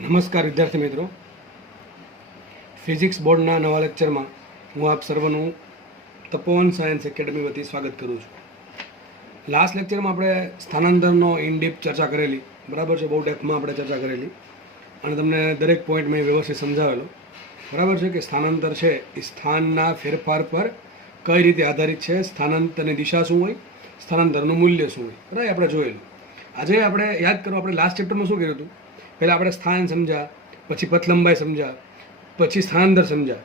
નમસ્કાર વિદ્યાર્થી મિત્રો, ફિઝિક્સ બોર્ડના નવા લેક્ચરમાં હું આપ સર્વનું તપોવન સાયન્સ એકેડમી વતી સ્વાગત કરું છું. લાસ્ટ લેક્ચરમાં આપણે સ્થાનાંતરનો ઇન ડીપ ચર્ચા કરેલી, બરાબર છે, બહુ ડેપ્થમાં આપણે ચર્ચા કરેલી અને તમને દરેક પોઈન્ટ મેં વ્યવસ્થિત સમજાવેલો, બરાબર છે, કે સ્થાનાંતર છે એ સ્થાનના ફેરફાર પર કઈ રીતે આધારિત છે, સ્થાનાંતરની દિશા શું હોય, સ્થાનાંતરનું મૂલ્ય શું હોય, બરાબર આપણે જોયેલું. આજે આપણે યાદ કરો, આપણે લાસ્ટ ચેપ્ટરમાં શું કર્યું હતું? પહેલાં આપણે સ્થાન સમજ્યા, પછી પથ લંબાઈ સમજ્યા, પછી સ્થાનાંતર સમજ્યા.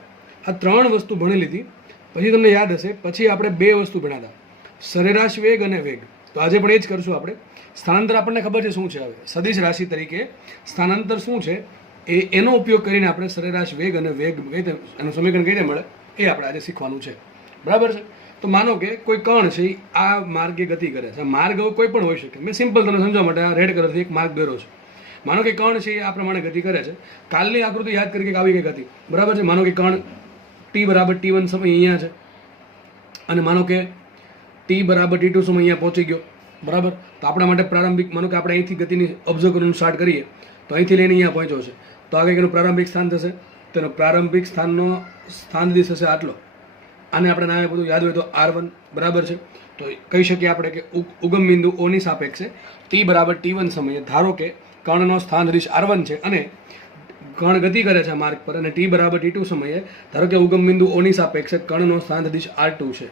આ ત્રણ વસ્તુ ભણી લીધી. પછી તમને યાદ હશે, પછી આપણે બે વસ્તુ ભણ્યા હતા, સરેરાશ વેગ અને વેગ. તો આજે પણ એ જ કરશું આપણે. સ્થાનાંતર આપણને ખબર છે શું છે. હવે સદિશ રાશિ તરીકે સ્થાનાંતર શું છે એનો ઉપયોગ કરીને આપણે સરેરાશ વેગ અને વેગ કઈ રીતે એનું સમીકરણ કઈ રીતે મળે એ આપણે આજે શીખવાનું છે, બરાબર છે. તો માનો કે કોઈ કણ છે આ માર્ગે ગતિ કરે છે. માર્ગ કોઈ પણ હોઈ શકે. મેં સિમ્પલ તમને સમજવા માટે આ રેડ કલરથી એક માર્ગ દોર્યો છે. માનો કે કણ છે આ પ્રમાણે ગતિ કરે છે. કાલની આકૃતિ યાદ કરી કે આવી ગઈ ગતિ, બરાબર છે. માનો કે કણ ટી બરાબર T1 સમય અહીંયા છે અને માનો કે ટી બરાબર T2 સમય અહીંયા પહોંચી ગયો, બરાબર. તો આપણા માટે પ્રારંભિક, માનો કે આપણે અહીંથી ગતિની ઓબ્ઝર્વ કરવાનું સ્ટાર્ટ કરીએ તો અહીંથી લઈને અહીંયા પહોંચ્યો છે, તો આગળ એનું પ્રારંભિક સ્થાન થશે. તેનો પ્રારંભિક સ્થાનનો સ્થાન દિશ હશે આટલો. આને આપણે નામે બધું યાદ હોય તો R1, બરાબર છે. તો કહી શકીએ આપણે કે ઉગમ બિંદુ ઓની સાપેક્ષે ટી બરાબર T1 સમયે ધારો કે કર્ણનો સ્થાન દિશ R1 છે અને કર્ણ ગતિ કરે છે માર્ગ પર, અને ટી બરાબર T2 સમયે ધારો કે ઉગમ બિંદુ ઓની સાપેક્ષે કર્ણનો સ્થાન દિશ R2 છે,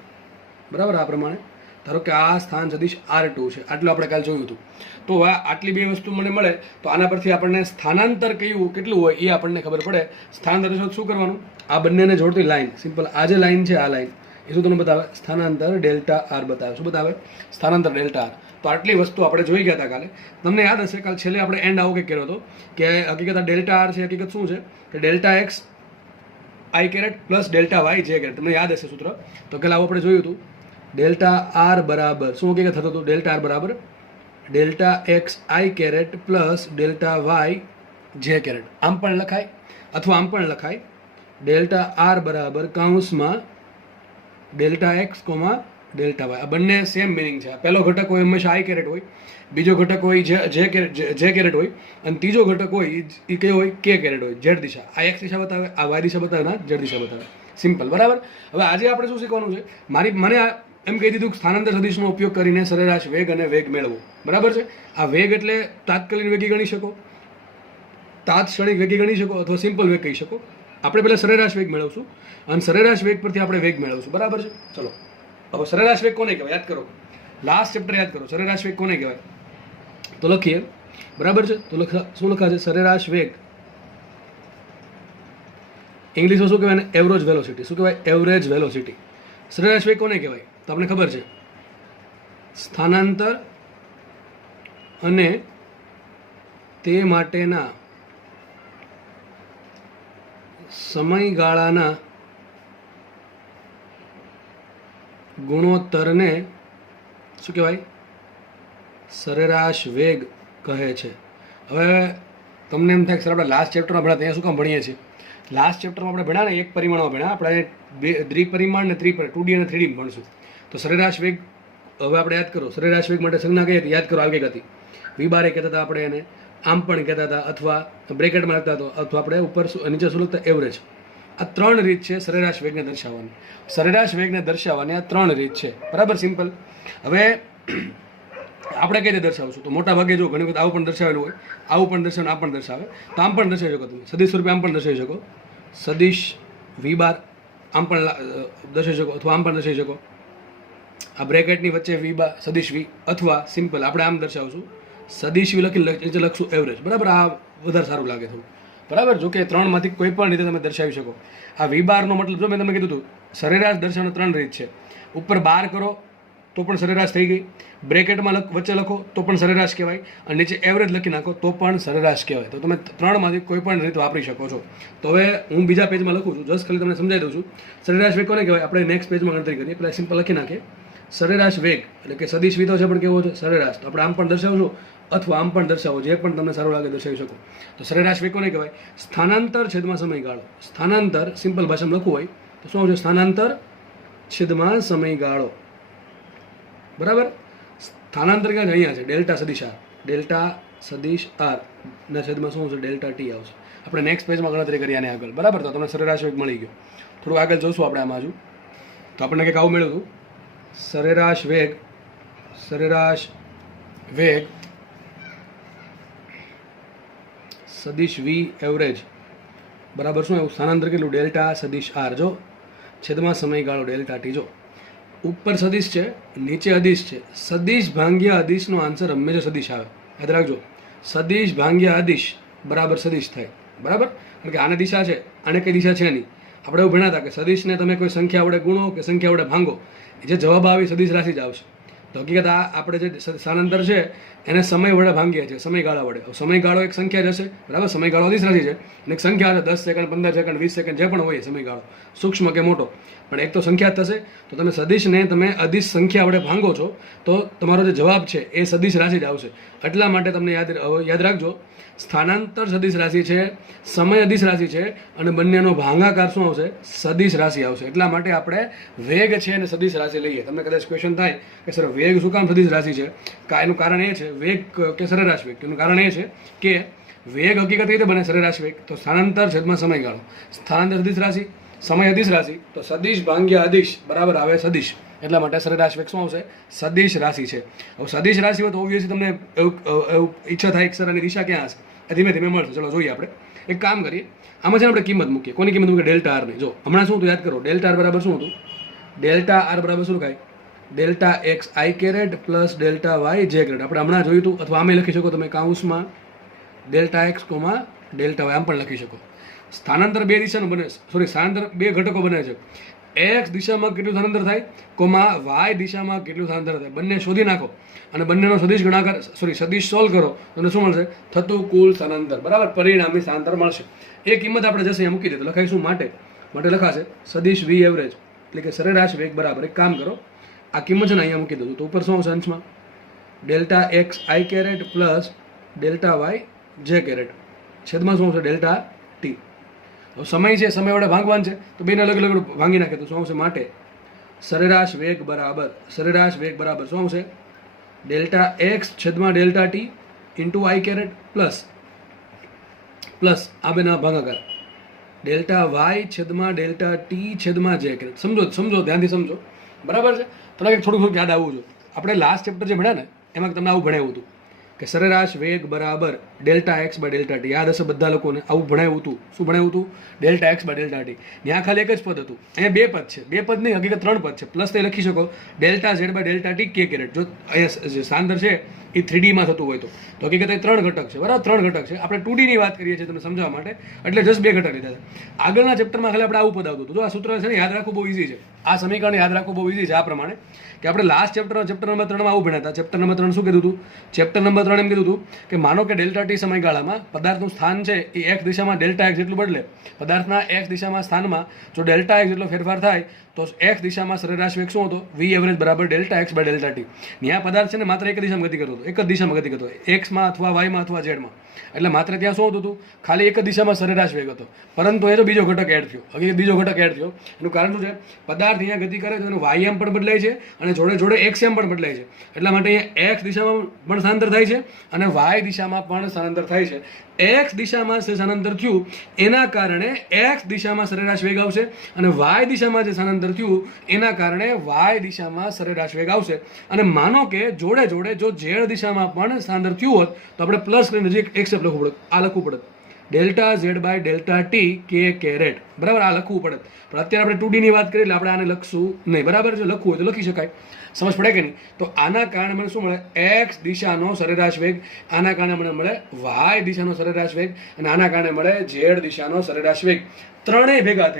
બરાબર. આ પ્રમાણે ધારો કે આ સ્થાન સદિશ R2 છે. આટલું આપણે કાલ જોયું હતું. તો આટલી બે વસ્તુ મને મળે તો આના પરથી આપણને સ્થાનાંતર કયું કેટલું હોય એ આપણને ખબર પડે. સ્થાનાંતર શું કરવાનું? આ બંનેને જોડતી લાઈન, સિમ્પલ આ જે લાઈન છે આ લાઈન એ શું તમને બતાવે? સ્થાનાંતર ડેલ્ટા R બતાવે. શું બતાવે? સ્થાનાંતર ડેલ્ટા R. તો આટલી વસ્તુ આપણે જોઈ ગયા હતા કાલે. તમને યાદ હશે કાલ છેલ્લે આપણે એન્ડ આવો કે કર્યો હતો કે હકીકત આ ડેલ્ટા R છે, હકીકત શું છે કે delta X I caret plus delta Y J caret. તમને યાદ હશે સૂત્ર. તો કાલે આવું આપણે જોયું હતું. ડેલ્ટા R બરાબર શું હકીકત થતું હતું? ડેલ્ટા R બરાબર delta X I caret plus delta Y J caret. આમ પણ લખાય અથવા આમ પણ લખાય. ડેલ્ટા R બરાબર કૌંસમાં delta X comma delta Y. આ બંને સેમ મિનિંગ છે. પહેલો ઘટક હોય હંમેશા I કેરેટ હોય, બીજો ઘટક હોય J કેરેટ હોય, અને ત્રીજો ઘટક હોય એ કયો હોય? K કેરેટ હોય. Z દિશા. આ X દિશા બતાવે, આ Y દિશા બતાવે, ના Z દિશા બતાવે. સિમ્પલ, બરાબર. હવે આજે આપણે શું શીખવાનું છે? મને એમ કહી દીધું કે સ્થાનાંતર સદિશનો ઉપયોગ કરીને સરેરાશ વેગ અને વેગ મેળવો, બરાબર છે. આ વેગ એટલે તાત્કાલિક વેગી ગણી શકો, તાત્ક્ષણિક વેગી ગણી શકો, અથવા સિમ્પલ વેગ કહી શકો. આપણે પહેલાં સરેરાશ વેગ મેળવશું અને સરેરાશ વેગ પરથી આપણે વેગ મેળવશું, બરાબર છે. ચલો, હવે સરેરાશ વેગ કોને કહેવાય યાદ કરો. લાસ્ટ ચેપ્ટર યાદ કરો. સરેરાશ વેગ કોને કહેવાય? તો લખીએ, બરાબર છે. તો શું લખાશે? સરેરાશ વેગ ઇંગ્લિશમાં શું કહેવાય? Average velocity. શું કહેવાય? Average velocity. સરેરાશ વેગ કોને કહેવાય? તો આપણે ખબર છે, સ્થાનાંતર અને તે માટેના સમયગાળાના ગુણોત્તરને શું કહેવાય? સરેરાશ વેગ કહે છે. હવે તમને એમ થાય કે સર આપણે લાસ્ટ ચેપ્ટરમાં ભણ્યા ત્યાં શું કામ ભણીએ છીએ? લાસ્ટ ચેપ્ટરમાં આપણે ભણ્યા ને એક પરિમાણમાં ભણ્યા, આપણે દ્વિપરિમાણ ને 2D અને 3D ભણશું. તો સરેરાશ વેગ હવે આપણે યાદ કરો. સરેરાશ વેગ માટે સંજ્ઞા કઈ હતી? યાદ કરો. આવી કઈ હતી? V·એ કહેતા હતા આપણે એને, આમ પણ કહેતા હતા, અથવા બ્રેકેટમાં લખતા હતો, અથવા આપણે ઉપર નીચે શું લખતા? એવરેજ. આ ત્રણ રીત છે સરેરાશ વેગને દર્શાવવાની. સરેરાશ વેગને દર્શાવવાની આ ત્રણ રીત છે, બરાબર. સિમ્પલ. હવે આપણે કઈ રીતે દર્શાવશું? તો મોટા ભાગે જો ઘણી વખત આવું પણ દર્શાવેલું હોય, આવું પણ દર્શાવે, આમ પણ દર્શાવે. તો આમ પણ દર્શાવી શકો તમે. સદિશ સ્વરૂપે આમ પણ દર્શાવી શકો. સદિશ V બાર આમ પણ દર્શાવી શકો, અથવા આમ પણ દર્શાવી શકો. આ બ્રેકેટની વચ્ચે V બાર સદિશ V, અથવા સિમ્પલ આપણે આમ દર્શાવશું સદિશ V લખી નીચે લખશું એવરેજ, બરાબર. આ વધારે સારું લાગે થોડું, બરાબર. જો કે ત્રણમાંથી કોઈ પણ રીતે તમે દર્શાવી શકો. આ V બારનો મતલબ જો મેં તમને કીધું હતું સરેરાશ દર્શાવવાની ત્રણ રીત છે. ઉપર બાર કરો તો પણ સરેરાશ થઈ ગઈ, બ્રેકેટમાં વચ્ચે લખો તો પણ સરેરાશ કહેવાય, અને નીચે એવરેજ લખી નાખો તો પણ સરેરાશ કહેવાય. તો તમે ત્રણમાંથી કોઈ પણ રીત વાપરી શકો છો. તો હવે હું બીજા પેજમાં લખું છું, જસ્ટ ખાલી તમને સમજાવી દઉં છું. સરેરાશ વેગ કોને કહેવાય? આપણે નેક્સ્ટ પેજમાં ગણતરી કરીએ. પહેલાં સિમ્પલ લખી નાખીએ. સરેરાશ વેગ એટલે કે સદિશ V તો છે પણ કેવો છે? સરેરાશ. તો આપણે આમ પણ દર્શાવશું અથવા આમ પણ દર્શાવો, જે પણ તમને સારું લાગે દર્શાવી શકો. તો સરેરાશ વેગ કોને કહેવાય? સ્થાનાંતર છેદમાં સમયગાળો. સ્થાનાંતર સિમ્પલ ભાષામાં લખવું હોય તો શું આવશે? સ્થાનાંતર છેદમાં સમયગાળો, બરાબર. સ્થાનાંતર ક્યાં છે? અહીંયા છે. ડેલ્ટા સદિશ R. ડેલ્ટા સદિશ R ના છેદમાં શું આવશે? ડેલ્ટા ટી આવશે. આપણે નેક્સ્ટ પેજમાં ગણતરી કરીએ આને આગળ, બરાબર. તો તમને સરેરાશ વેગ મળી ગયો. થોડું આગળ જોશું આપણે આમાં હજુ. તો આપણને કંઈક આવું મળ્યું હતું, સરેરાશ વેગ સદિશ વી એવરેજ બરાબર શું એવું? સ્થાનાંતર કેટલું? ડેલ્ટા સદિશ આર. જો છેદમાં સમયગાળો ડેલ્ટા ટી. જો ઉપર સદિશ છે, નીચે અદિશ છે. સદિશ ભાંગ્યા અદિશનો આન્સર હંમેશા સદિશ આવે, યાદ રાખજો. સદિશ ભાંગ્યા અદિશ બરાબર સદિશ થાય, બરાબર. કારણ કે આને દિશા છે, આને કઈ દિશા છે નહીં. આપણે એવું ભણ્યા હતા કે સદિશને તમે કોઈ સંખ્યા વડે ગુણો કે સંખ્યા વડે ભાંગો, જે જવાબ આવે સદિશ રાશિ જ આવશે. તો હકીકત આ આપણે જે સ્થાનાંતર છે એને સમય વડે ભાંગીએ છીએ, સમયગાળા વડે. સમયગાળો એક સંખ્યા જશે, બરાબર. સમયગાળો અદિશ રાશિ છે અને એક સંખ્યા છે, 10 સેકન્ડ, 15 સેકન્ડ, 20 સેકન્ડ, જે પણ હોય સમયગાળો, સૂક્ષ્મ કે મોટો, પણ એક તો સંખ્યા થશે. તો તમે સદિશને તમે અદિશ સંખ્યા વડે ભાંગો છો તો તમારો જે જવાબ છે એ સદિશ રાશિ જ આવશે. એટલા માટે તમને યાદ રાખજો, સ્થાનાંતર સદિશ રાશિ છે, સમય અદિશ રાશિ છે અને બંનેનો ભાંગાકાર શું આવશે? સદિશ રાશિ આવશે. એટલા માટે આપણે વેગ છે અને સદિશ રાશિ લઈએ. તમને કદાચ ક્વેશ્ચન થાય કે સર વેગ શું કામ સદિશ રાશિ છે? એનું કારણ એ છે, વેગ કે સરેરાશ વેગ, એનું કારણ એ છે કે વેગ હકીકત રીતે બને સરેરાશ વેગ તો સ્થાનાંતર છેદમાં સમયગાળો. સ્થાનાંતર સદિશ રાશિ, સમય અદિશ રાશિ, તો સદિશ ભાંગ્યા અદિશ બરાબર આવે સદિશ. એટલા માટે સરેરાશ વેગ શું આવશે? સદિશ રાશિ છે. હવે સદિશ રાશિ હોય તો ઓબ્વિયસલી તમને એવું ઈચ્છા થાય કે સર આની દિશા ક્યાં હશે? એ ધીમે ધીમે મળશે. ચલો જોઈએ આપણે. એક કામ કરીએ, આમાં છે આપણે કિંમત મૂકીએ. કોની કિંમત મૂકીએ? ડેલ્ટા આરની. જો હમણાં શું હતું યાદ કરો, ડેલ્ટા આર બરાબર શું હતું? ડેલ્ટા આર બરાબર શું થાય? Delta x I caret plus delta Y J caret. આપણે હમણાં જોયું હતું, અથવા આમે લખી શકો તમે કૌંસમાં delta X comma delta Y, આમ પણ લખી શકો. સ્થાનાંતર બે દિશાનું બને, સ્થાનાંતર બે ઘટકો બને છે. એક્સ દિશામાં કેટલું સ્થાનાંતર થાય, કોમા વાય દિશામાં કેટલું સ્થાનાંતર થાય, બંને શોધી નાખો અને બંનેનો સદિશ ગુણાકાર સદિશ સોલ્વ કરો તો શું મળશે? થતું કુલ સ્થાનાંતર બરાબર પરિણામી સ્થાનાંતર મળશે. એ કિંમત આપણે જશે અહીંયા મૂકી દે તો લખાઈશું માટે લખાશે સદિશ વી એવરેજ એટલે કે સરેરાશ વેગ બરાબર. એક કામ કરો, આ કિંમત છે ને અહીંયા મૂકી દઉં તો ઉપર શું આવશે અંશમાં? Delta x I caret plus delta Y J caret, છેદમાં શું આવશે? Delta T. હવે સમય છે, સમય વડે ભાંગવાનું છે તો બેને અલગ અલગ ભાંગી નાખે તો શું આવશે? માટે સરેરાશ વેગ બરાબર શું આવશે? ડેલ્ટા એક્સ છેદમાં delta T into I caret plus આ બેના ભાગાકાર ડેલ્ટા વાય છેદમાં ડેલ્ટા ટી છેદમાં જે કેરેટ. સમજો ધ્યાનથી સમજો, બરાબર છે. થોડાક થોડુંક યાદ આવવું જોઈએ. આપણે લાસ્ટ ચેપ્ટર જે ભણ્યા ને એમાં તમને આવું ભણાવ્યું હતું કે સરેરાશ વેગ બરાબર delta X by delta T. યાદ હશે બધા લોકોને, આવું ભણાવ્યું હતું. શું ભણાવ્યું હતું? Delta X by delta T. ત્યાં ખાલી એક જ પદ હતું, અહીંયા બે પદ છે. બે પદ નહીં, હકીકત 3 પદ છે. પ્લસ તે લખી શકો delta Z by delta T K caret. જો અહીંયા જે સ્થાનાંતર છે એ 3D માં થતું હોય તો હકીકત એ 3 ઘટક છે, બરાબર. 3 ઘટક છે. આપણે 2D ની વાત કરીએ છીએ તમને સમજાવવા માટે, એટલે જસ્ટ 2 ઘટક લીધા છે. આગળના ચેપ્ટરમાં ખાલી આપણે આવું પદ આવતું હતું. જો આ સૂત્ર છે ને યાદ રાખવું બહુ ઇઝી છે. આ સમીકરણ યાદ રાખવું બહુ ઇઝી છે. આ પ્રમાણે કે આપણે લાસ્ટ ચેપ્ટર નંબર 3 માં આવું ભણ્યા હતા. ચેપ્ટર નંબર 3 શું કીધું હતું? ચેપ્ટર નંબર 3 એમ કીધું હતું કે માનો કે ડેલ્ટા ટી સમયગાળામાં પદાર્થનું સ્થાન છે એ એક્સ દિશામાં ડેલ્ટા એક્સ જેટલું બદલે. પદાર્થના એક્સ દિશામાં સ્થાનમાં જો ડેલ્ટા એક્સ જેટલો ફેરફાર થાય તો એક્સ દિશામાં સરેરાશ વેગ શું હતો? વી એવરેજ બરાબર delta X by delta T. ત્યાં પદાર્થ છે ને માત્ર એક દિશામાં ગતિ કરતો હતો, એક જ દિશામાં ગતિ કરતો હતો, એક્સમાં અથવા વાયમાં અથવા ઝેડમાં. એટલે માત્ર ત્યાં શું હતું? ખાલી એક જ દિશામાં સરેરાશ વેગ હતો. પરંતુ એ તો બીજો ઘટક એડ થયો, હકીકત બીજો ઘટક એડ થયો. એનું કારણ શું છે? પદાર્થ અહીંયા ગતિ કરે તો એનું વાય પણ બદલાય છે અને જોડે જોડે એક્સ પણ બદલાય છે. એટલા માટે અહીંયા એક્સ દિશામાં પણ સ્થાનાંતર થાય છે અને વાય દિશામાં પણ સ્થાનાંતર થાય છે. એક્સ દિશામાં જે સ્થાનાંતર થયું એના કારણે એક્સ દિશામાં સરેરાશ વેગ આવશે અને વાય દિશામાં જે સ્થાનાંતર થયું એના કારણે વાય દિશામાં સરેરાશ વેગ આવશે. અને માનો કે જોડે જોડે જો ઝેડ દિશામાં પણ સ્થાનાંતર થયું હોત તો આપણે પ્લસ કરીને હજી એક સ્ટેપ લખવું પડે. આ લખવું પડે delta Z by delta T K caret, બરાબર. આ લખવું પડે. પણ અત્યારે આપણે 2D ની વાત કરીએ એટલે આપણે આને લખશું નહીં, બરાબર છે. લખવું હોય તો લખી શકાય, સમજ પડે કે નહીં? તો આના કારણે મને શું મળે? એક્સ દિશાનો સરેરાશ વેગ, આના કારણે મને મળે વાય દિશાનો સરેરાશ વેગ અને આના કારણે મળે ઝેડ દિશાનો સરેરાશ વેગ. ત્રણેય ભેગા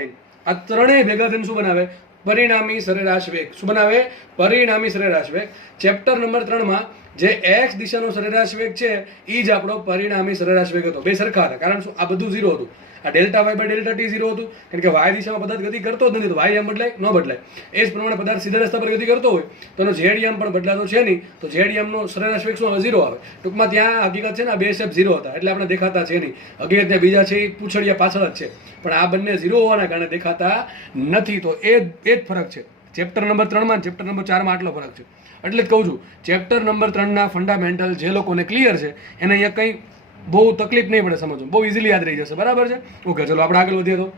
થઈને શું બનાવે? પરિણામી સરેરાશ વેગ. શું બનાવે? પરિણામી સરેરાશ વેગ. ચેપ્ટર નંબર 3 માં જે એક્સ દિશાનો સરેરાશ વેગ છે એ જ આપણો પરિણામી સરેરાશ વેગ હતો. બે સરખા હતા. કારણ શું? આ બધું 0 હતું. આ delta Y by delta T 0 હતું, કારણ કે વાય દિશામાં પદાર્થ ગતિ કરતો જ નથી તો વાય એમ બદલાય ન બદલાય. એ જ પ્રમાણે પદાર્થ સીધા રસ્તા પર ગતિ કરતો હોય તો એનો ઝેડ એમ પણ બદલાતો છે નહીં, તો ઝેડ એમનો સરેરાશ વેગ શું આવે? 0 આવે. ટૂંકમાં ત્યાં હકીકત છે ને આ બે સ્ટેપ 0 હતા એટલે આપણે દેખાતા છે નહીં. હકીકત ત્યાં બીજા છે એ પૂછડિયા પાછળ જ છે, પણ આ બંને 0 હોવાના કારણે દેખાતા નથી. તો એ જ ફરક છે ચેપ્ટર નંબર 3 માં ચેપ્ટર નંબર 4 માં. આટલો ફરક છે. એટલે જ કહું છું ચેપ્ટર નંબર 3 ના ફંડામેન્ટલ જે લોકોને ક્લિયર છે એને અહીંયા કંઈ બહુ તકલીફ નહીં પડે સમજવું, બહુ ઇઝીલી યાદ રહી જશે. બરાબર છે? ઓકે, ચલો આપણે આગળ વધીએ. તો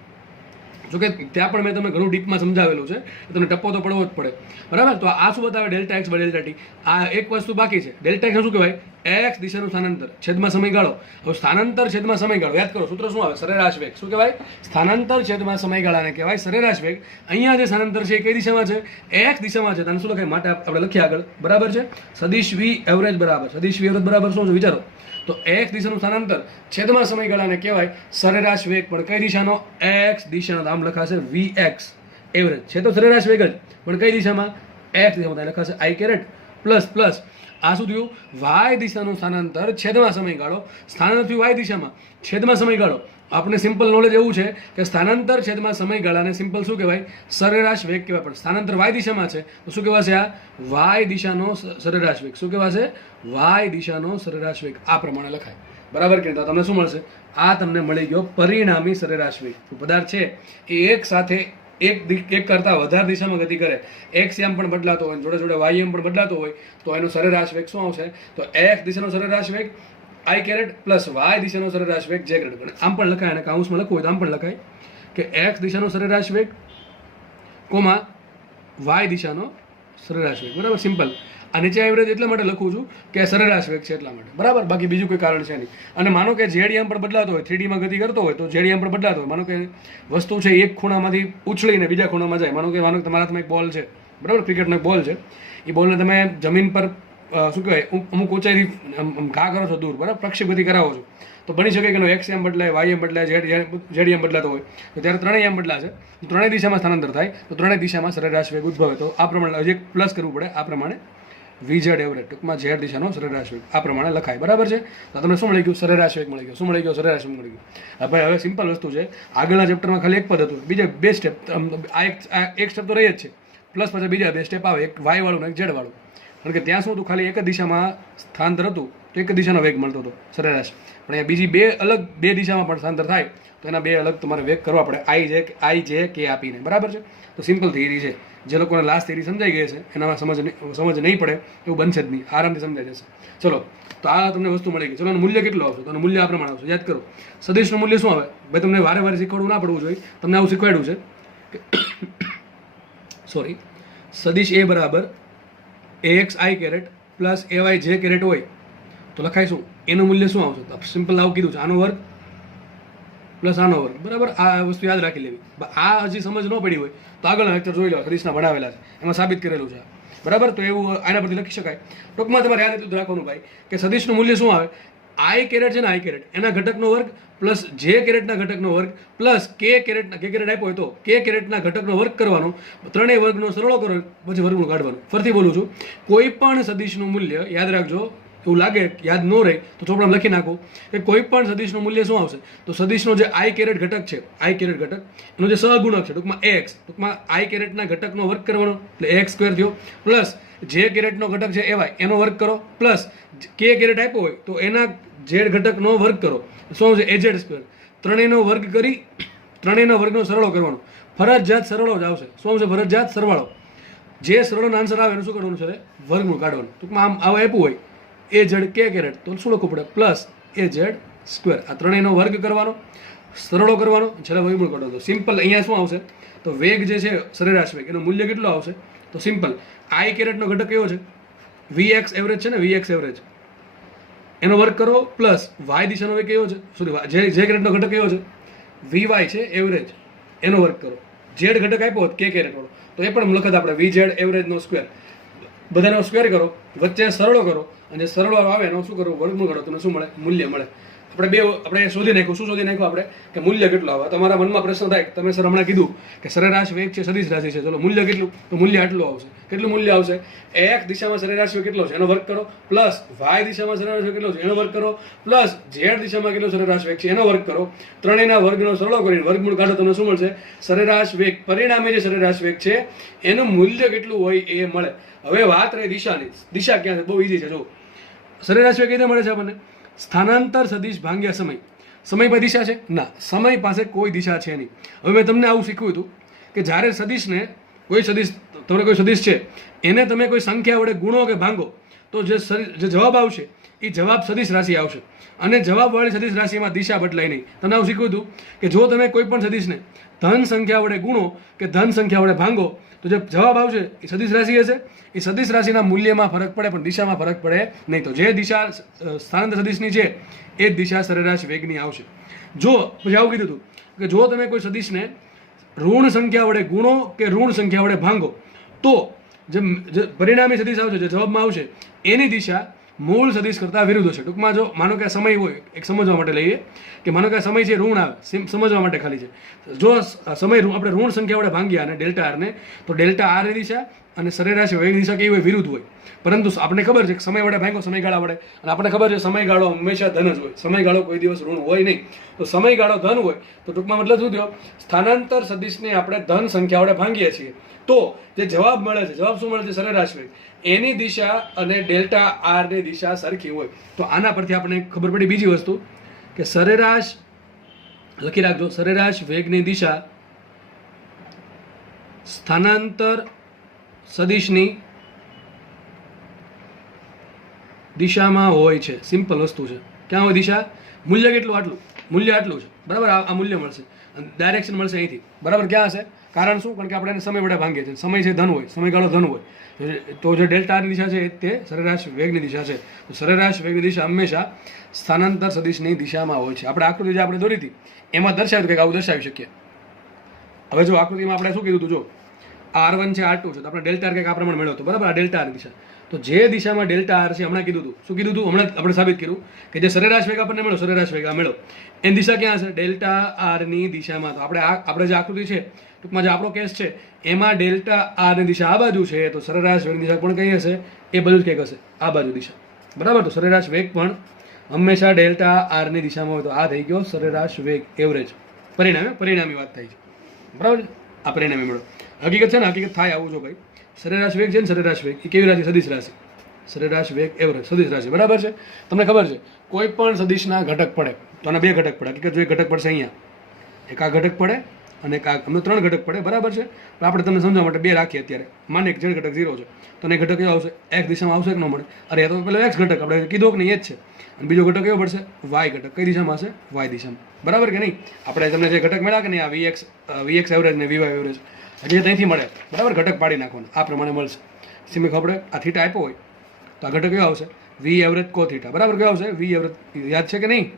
જોકે ત્યાં પણ મેં તમને ઘણું ડીપમાં સમજાવેલું છે, તમને ટપ્પો તો પડવો જ પડે. બરાબર? તો આ શું બતાવે? Delta X by delta T. આ એક વસ્તુ બાકી છે. ડેલ્ટા એક્સ શું કહેવાય? એક્સ દિશાનું સ્થાનાંતર છેદમાં સમયગાળો. હવે સ્થાનાંતર છેદમાં સમયગાળો યાદ કરો, સૂત્ર શું આવે? સરેરાશ વેગ. શું કહેવાય? સ્થાનાંતર છેદમાં સમયગાળાને કહેવાય સરેરાશ વેગ. અહીંયા જે સ્થાનાંતર છે એ કઈ દિશામાં છે? એક્સ દિશામાં છે. તને શું લખાય? માટે આપણે લખીએ આગળ. બરાબર છે? સદિશ વી એવરેજ બરાબર, સદિશ વી એવરેજ બરાબર શું છે વિચારો? તો એક્સ દિશાનું સ્થાનાંતર છેદમાં સમયગાળાને કહેવાય સરેરાશ વેગ. પણ કઈ દિશાનો? એક્સ દિશાનો. આમ લખાશે વી એક્સ એવરેજ. છે તો સરેરાશ વેગ જ, પણ કઈ દિશામાં? એક્સ દિશામાં. લખાશે આઈ કેરેટ પ્લસ પ્લસ આ શું થયું? વાય દિશાનું સ્થાનાંતર છેદમાં સમયગાળો. સ્થાનાંતર થયું વાય દિશામાં, છેદમાં સમયગાળો. આપણે સિમ્પલ નોલેજ એવું છે કે સ્થાનાંતર છેદમાં સમયગાળાને સિમ્પલ શું કહેવાય? સરેરાશ વેગ કહેવાય. પણ સ્થાનાંતર વાય દિશામાં છે તો શું કહેવાશે? આ વાય દિશાનો સરેરાશ વેગ. શું કહેવાશે? વાય દિશાનો સરેરાશ વેગ. આ પ્રમાણે લખાય. બરાબર કે? તો તમને શું મળશે? આ તમને મળી ગયો પરિણામી સરેરાશ વેગ. પદાર્થ છે એ એક સાથે એક કરતાં વધારે દિશામાં ગતિ કરે, એક્સ એમ પણ બદલાતો હોય, જોડે જોડે વાય એમ પણ બદલાતો હોય, તો એનો સરેરાશ વેગ શું આવશે? તો એક્સ દિશાનો સરેરાશ વેગ આઈ કેરેટ પ્લસ વાય દિશાનો સરેરાશ વેગ જે કેરેટ. આમ પણ લખાય, અને કાઉન્સમાં લખવું હોય તો આમ પણ લખાય કે એક્સ દિશાનો સરેરાશ વેગ કોમા વાય દિશાનો સરેરાશ વેગ. બરાબર? સિમ્પલ. આ નીચે એવરેજ એટલા માટે લખું છું કે સરેરાશ વેગ છે એટલા માટે. બરાબર? બાકી બીજું કોઈ કારણ છે નહીં. અને માનો કે જેડીએમ પણ બદલાતો હોય, 3D માં ગતિ કરતો હોય, તો જેડીએમ પણ બદલાતો હોય. માનો કે વસ્તુ છે એક ખૂણામાંથી ઉછળીને બીજા ખૂણામાં જાય. માનો કે તમારા હાથમાં એક બોલ છે, બરાબર? ક્રિકેટનો એક બોલ છે. એ બોલને તમે જમીન પર શું કહેવાય અમુક ઊંચાઈથી ઘા કરો છો દૂર, બરાબર? પ્રક્ષેપ ગતિ કરાવો છો, તો બની શકે કે એક્સ એમ બદલાય, વાય એમ બદલાય, જેડ એમ બદલાતો હોય, તો ત્યારે ત્રણેય એમ બદલાશે. ત્રણેય દિશામાં સ્થાનાંતર થાય તો ત્રણેય દિશામાં સરેરાશ વેગ ઉદ્ભવે. તો આ પ્રમાણે હજી પ્લસ કરવું પડે. આ પ્રમાણે વીઝેડ એવરેજ ટૂંકમાં ઝેડ દિશાનો સરેરાશ વેગ આ પ્રમાણે લખાય. બરાબર છે? તો તમને શું મળી ગયું? સરેરાશ વેગ મળી ગયો. શું મળી ગયો? સરેરાશ વેગ મળી ગયો. ભાઈ હવે સિમ્પલ વસ્તુ છે. આગળના ચેપ્ટરમાં ખાલી એક પદ હતું, બીજા બે સ્ટેપ. આ એક સ્ટેપ તો રહી જ છે, પ્લસ પછી બીજા બે સ્ટેપ આવે, એક વાય વાળું ને એક ઝેડ વાળું. કારણ કે ત્યાં શું હતું? ખાલી એક જ દિશામાં સ્થાનાંતર હતું તો એક જ દિશાનો વેગ મળતો હતો સરેરાશ. પણ અહીંયા બીજી બે દિશામાં પણ સ્થાનાંતર થાય તો એના બે અલગ તમારે વેગ કરવા પડે, આઈ જે કે આપીને. બરાબર છે? તો સિમ્પલ થિયરી છે. જે લોકોને લાસ્ટ થિયરી સમજાઈ ગઈ છે એનામાં સમજ નહીં પડે એવું બનશે જ નહીં, આરામથી સમજાઈ જશે. ચલો, તો આ તમને વસ્તુ મળી ગઈ. ચલો, એનું મૂલ્ય કેટલું આવશે? તો એનું મૂલ્ય આ પ્રમાણે આવશે. યાદ કરો, સદિશનું મૂલ્ય શું આવે? ભાઈ તમને વારે વારે શીખવાડવું ના પડવું જોઈએ, તમને આવું શીખવાડ્યું છે કે સોરી, સદિશ એ બરાબર X I caret plus A Y J caret હોય તો લખાય શું? એનું મૂલ્ય શું આવશે? તો સિમ્પલ આવું કીધું છે, આનો વર્ગ પ્લસ આનો વર્ગ. બરાબર? આ વસ્તુ યાદ રાખી લેવી. આ હજી સમજ ન પડી હોય તો આગળના લેક્ચર જોઈ લો, સદિશના ભણાવેલા છે, એમાં સાબિત કરેલું છે. બરાબર? તો એવું આના પરથી લખી શકાય. ટૂંકમાં તમારે યાદ એટલું રાખવાનું ભાઈ કે સદિશનું મૂલ્ય શું આવે? આઈ કેરેટ છે ને, આઈ કેરેટ એના ઘટકનો વર્ગ પ્લસ જે કેરેટના ઘટકનો વર્ગ પ્લસ કે કેરેટ આપ્યો હોય તો કે કેરેટના ઘટકનો વર્ગ કરવાનો, ત્રણેય વર્ગનો સરળો કરો, પછી વર્ગનું કાઢવાનું. ફરીથી બોલું છું, કોઈ પણ સદિશનું મૂલ્ય યાદ રાખજો. એવું લાગે યાદ ન રહે તો ચોપડામાં લખી નાખો કે કોઈ પણ સદિશનું મૂલ્ય શું આવશે? તો સદિશનો જે આઈ કેરેટ ઘટક છે, આઈ કેરેટ ઘટક એનો જે સહગુણક છે ટૂંકમાં એક્સ, ટૂંકમાં આઈ કેરેટના ઘટકનો વર્ગ કરવાનો એટલે એક્સ સ્ક્વેર થયો, પ્લસ જે કેરેટનો ઘટક છે એવાય એનો વર્ગ કરો, પ્લસ કે કેરેટ આપ્યો હોય તો એના ઝેડ ઘટકનો વર્ગ કરો. શું આવશે? એ ઝેડ સ્ક્વેર. ત્રણેયનો વર્ગ કરી ત્રણેયના વર્ગનો સરળો કરવાનો. ફરજિયાત સરળો જ આવશે. શું આવશે? ફરજિયાત સરવાળો. જે સરળોનો આન્સર આવે એનું શું કરવાનું છે? વર્ગનું કાઢવાનું. ટૂંકમાં આમ આવું આપ્યું હોય એ ઝેડ કે કેરેટ તો શું લખવું પડે? પ્લસ એ ઝેડ સ્ક્વેર. આ ત્રણેયનો વર્ગ કરવાનો, સરળો કરવાનો, છેલ્લે વર્ગમૂળ કાઢવાનો. તો સિમ્પલ અહીંયા શું આવશે? તો વેગ જે છે સરેરાશ વેગ એનું મૂલ્ય કેટલું આવશે? તો સિમ્પલ આઈ કેરેટનો ઘટક કયો છે? વી એક્સ એવરેજ છે ને, વી એક્સ એવરેજ એનો વર્ગ કરો, પ્લસ વાય દિશાનો વેગ કયો છે? સોરી, જે કેરેટનો ઘટક કયો છે? વી વાય છે એવરેજ એનો વર્ગ કરો. ઝેડ ઘટક આપ્યો હોત કે કેરેટ વાળો તો એ પણ લખત આપણે વી ઝેડ એવરેજનો સ્ક્વેર. બધાનો સ્ક્વેર કરો, વચ્ચે સરળો કરો, અને સરળો આવે એનો શું કરવું? વર્ગમૂળ કાઢો. તમને શું મળે? મૂલ્ય મળે. આપણે શોધી નાખ્યું. શું શોધી નાખ્યું આપણે? કે મૂલ્ય કેટલું આવે. તમારા મનમાં પ્રશ્ન થાય, તમે સર હમણાં કીધું કે સરેરાશ વેગ છે સદિશ રાશિ છે, ચલો મૂલ્ય કેટલું? તો મૂલ્ય આટલું આવશે. કેટલું મૂલ્ય આવશે? એક્સ દિશામાં સરેરાશ વેગ કેટલો છે એનો વર્ગ કરો, પ્લસ વાય દિશામાં સરેરાશ વેગ કેટલો છે એનો વર્ગ કરો, પ્લસ ઝેડ દિશામાં કેટલો સરેરાશ વેગ છે એનો વર્ગ કરો. ત્રણેયના વર્ગનો સરળો કરીને વર્ગમૂળ કાઢો, તમને શું મળશે? સરેરાશ વેગ. પરિણામે જે સરેરાશ વેગ છે એનું મૂલ્ય કેટલું હોય એ મળે. હવે વાત રહી દિશાની. દિશા ક્યાં છે? બહુ ઈઝી છે. જો સરેરાશ વેગ કઈ મળે છે આપણને? સ્થાનાંતર સદિશ ભાગ્યા સમય. સમય પર દિશા છે? ના, સમય પાસે કોઈ દિશા છે નહીં. હવે મેં તમને આવું શીખવ્યું હતું કે જ્યારે સદિશને કોઈ સદિશ છે એને તમે કોઈ સંખ્યા વડે ગુણો કે ભાંગો તો તો જે જવાબ આવશે એ જવાબ સદિશ રાશિ આવશે. અને જવાબવાળી સદિશ રાશિમાં દિશા બદલાય નહીં. તમને આવું શીખ્યું હતું કે જો તમે કોઈ પણ સદિશને ધન સંખ્યા વડે ગુણો કે ધન સંખ્યા વડે ભાંગો તો જે જવાબ આવશે એ સદિશ રાશિ હશે. એ સદિશ રાશિના મૂલ્યમાં ફરક પડે પણ દિશામાં ફરક પડે નહીં. તો જે દિશા સ્થાનાંતર સદિશની છે એ જ દિશા સરેરાશ વેગની આવશે. જો પછી આવું કીધું હતું કે જો તમે કોઈ સદિશને ઋણ સંખ્યા વડે ગુણો કે ઋણ સંખ્યા વડે ભાંગો તો જે પરિણામી સદિશ આવશે, જે જવાબમાં આવશે એની દિશા મૂળ સદિશ કરતાં વિરુદ્ધ હશે. ટૂંકમાં જો માનો કે સમય હોય, એક સમજવા માટે લઈએ કે માનો કે સમય છે ઋણ આવે, સમજવા માટે ખાલી છે. જો સમય આપણે ઋણ સંખ્યા વડે ભાંગ્યા અને ડેલ્ટા આરને, તો ડેલ્ટા આરની દિશા અને સરેરાશ વેગની દિશા કેવી હોય? વિરુદ્ધ હોય. પરંતુ આપણને ખબર છે કે સમય વડે ભાંગો સમયગાળા વડે, અને આપણને ખબર છે સમયગાળો હંમેશા ધન જ હોય, સમયગાળો કોઈ દિવસ ઋણ હોય નહીં. તો સમયગાળો ધન હોય તો ટૂંકમાં મતલબ શું થયો? સ્થાનાંતર સદિશને આપણે ધન સંખ્યા વડે ભાંગીએ છીએ તો જે જવાબ મળે છે, જવાબ શું મળે છે? સરેરાશ વેગ. એની દિશા અને ડેલ્ટા આરની દિશા સરખી હોય. તો આના પરથી આપણે ખબર પડી બીજી વસ્તુ કે સરેરાશ, લખી રાખજો, સરેરાશ વેગની દિશા સ્થાનાંતર સદિશની દિશામાં હોય છે. સિમ્પલ વસ્તુ છે. ક્યાં હોય દિશા? મૂલ્ય કેટલું? આટલું મૂલ્ય, આટલું છે બરાબર. આ મૂલ્ય મળશે, ડાયરેક્શન મળશે અહીંથી બરાબર. ક્યાં હશે? કારણ શું? કારણ કે આપણે એને સમય વડે ભાંગીએ છીએ. સમય છે ધન હોય, સમયગાળો ધન હોય, તો જે ડેલ્ટાની દિશા છે તે સરેરાશ વેગની દિશા છે. તો સરેરાશ વેગની દિશા હંમેશા સ્થાનાંતર સદિશની દિશામાં હોય છે. આપણે આકૃતિ જે આપણે દોરી હતી એમાં દર્શાવ્યું કંઈક આવું દર્શાવી શકીએ. હવે જો આકૃતિમાં આપણે શું કીધું હતું, જો R1 છે, R2 છે, તો આપણે ડેલ્ટા આર કંઈક આ પ્રમાણે મેળવ્યો હતો બરાબર. આ ડેલ્ટા આરની દિશા, તો જે દિશામાં ડેલ્ટા આર છે, હમણાં કીધું હતું, શું કીધું હતું? હમણાં આપણે સાબિત કર્યું કે જે સરેરાશ વેગ આપણને મળ્યો, સરેરાશ વેગ આ મેળવો, એની દિશા ક્યાં હશે? ડેલ્ટા આરની દિશામાં. તો આપણે જે આકૃતિ છે, ટૂંકમાં જે આપણો કેસ છે એમાં ડેલ્ટા આરની દિશા આ બાજુ છે, તો સરેરાશ વેગની દિશા પણ કઈ હશે? એ બધું જ કંઈક હશે, આ બાજુ દિશા બરાબર. તો સરેરાશ વેગ પણ હંમેશા ડેલ્ટા આરની દિશામાં હોય. તો આ થઈ ગયો સરેરાશ વેગ, એવરેજ. પરિણામી વાત થાય છે બરાબર. આ પરિણામી મળો. હકીકત છે ને, હકીકત થાય આવું જો ભાઈ. સરેરાશ વેગ છે ને, સરેરાશ વેગ એ કેવી રાશિ? સદિશ રાશિ. સરેરાશ વેગ એવરેજ સદિશ રાશિ બરાબર છે. તમને ખબર છે કોઈ પણ સદિશના ઘટક પડે તો આના બે ઘટક પડે. હકીકત જો એક ઘટક પડશે અહીંયા, એક આ ઘટક પડે અને એક આ, અમને 3 ઘટક પડે બરાબર છે. પણ આપણે તમને સમજવા માટે 2 રાખીએ અત્યારે. માને એક z ઘટક 0 છે તો એ ઘટક કેવો આવશે? x દિશામાં આવશે કે ન મળે? અરે તો પેલો x ઘટક આપણે કીધો કે નહીં, એ જ છે. અને બીજો ઘટક કેવો પડશે? y ઘટક. કઈ દિશામાં હશે? y દિશામાં બરાબર કે નહીં? આપણે તમને જે ઘટક મળ્યા કે નહીં, આ vx એવરેજ ને vy એવરેજ, હજી ત્યાંથી મળે બરાબર. ઘટક પાડી નાખવાનું આ પ્રમાણે મળશે. સિમ્પલ ખબર, આ થીટા આપ્યો હોય તો આ ઘટક કેવો આવશે? v એવરેજ કો થીટા બરાબર. કેવો આવશે? v average. યાદ છે કે નહીં?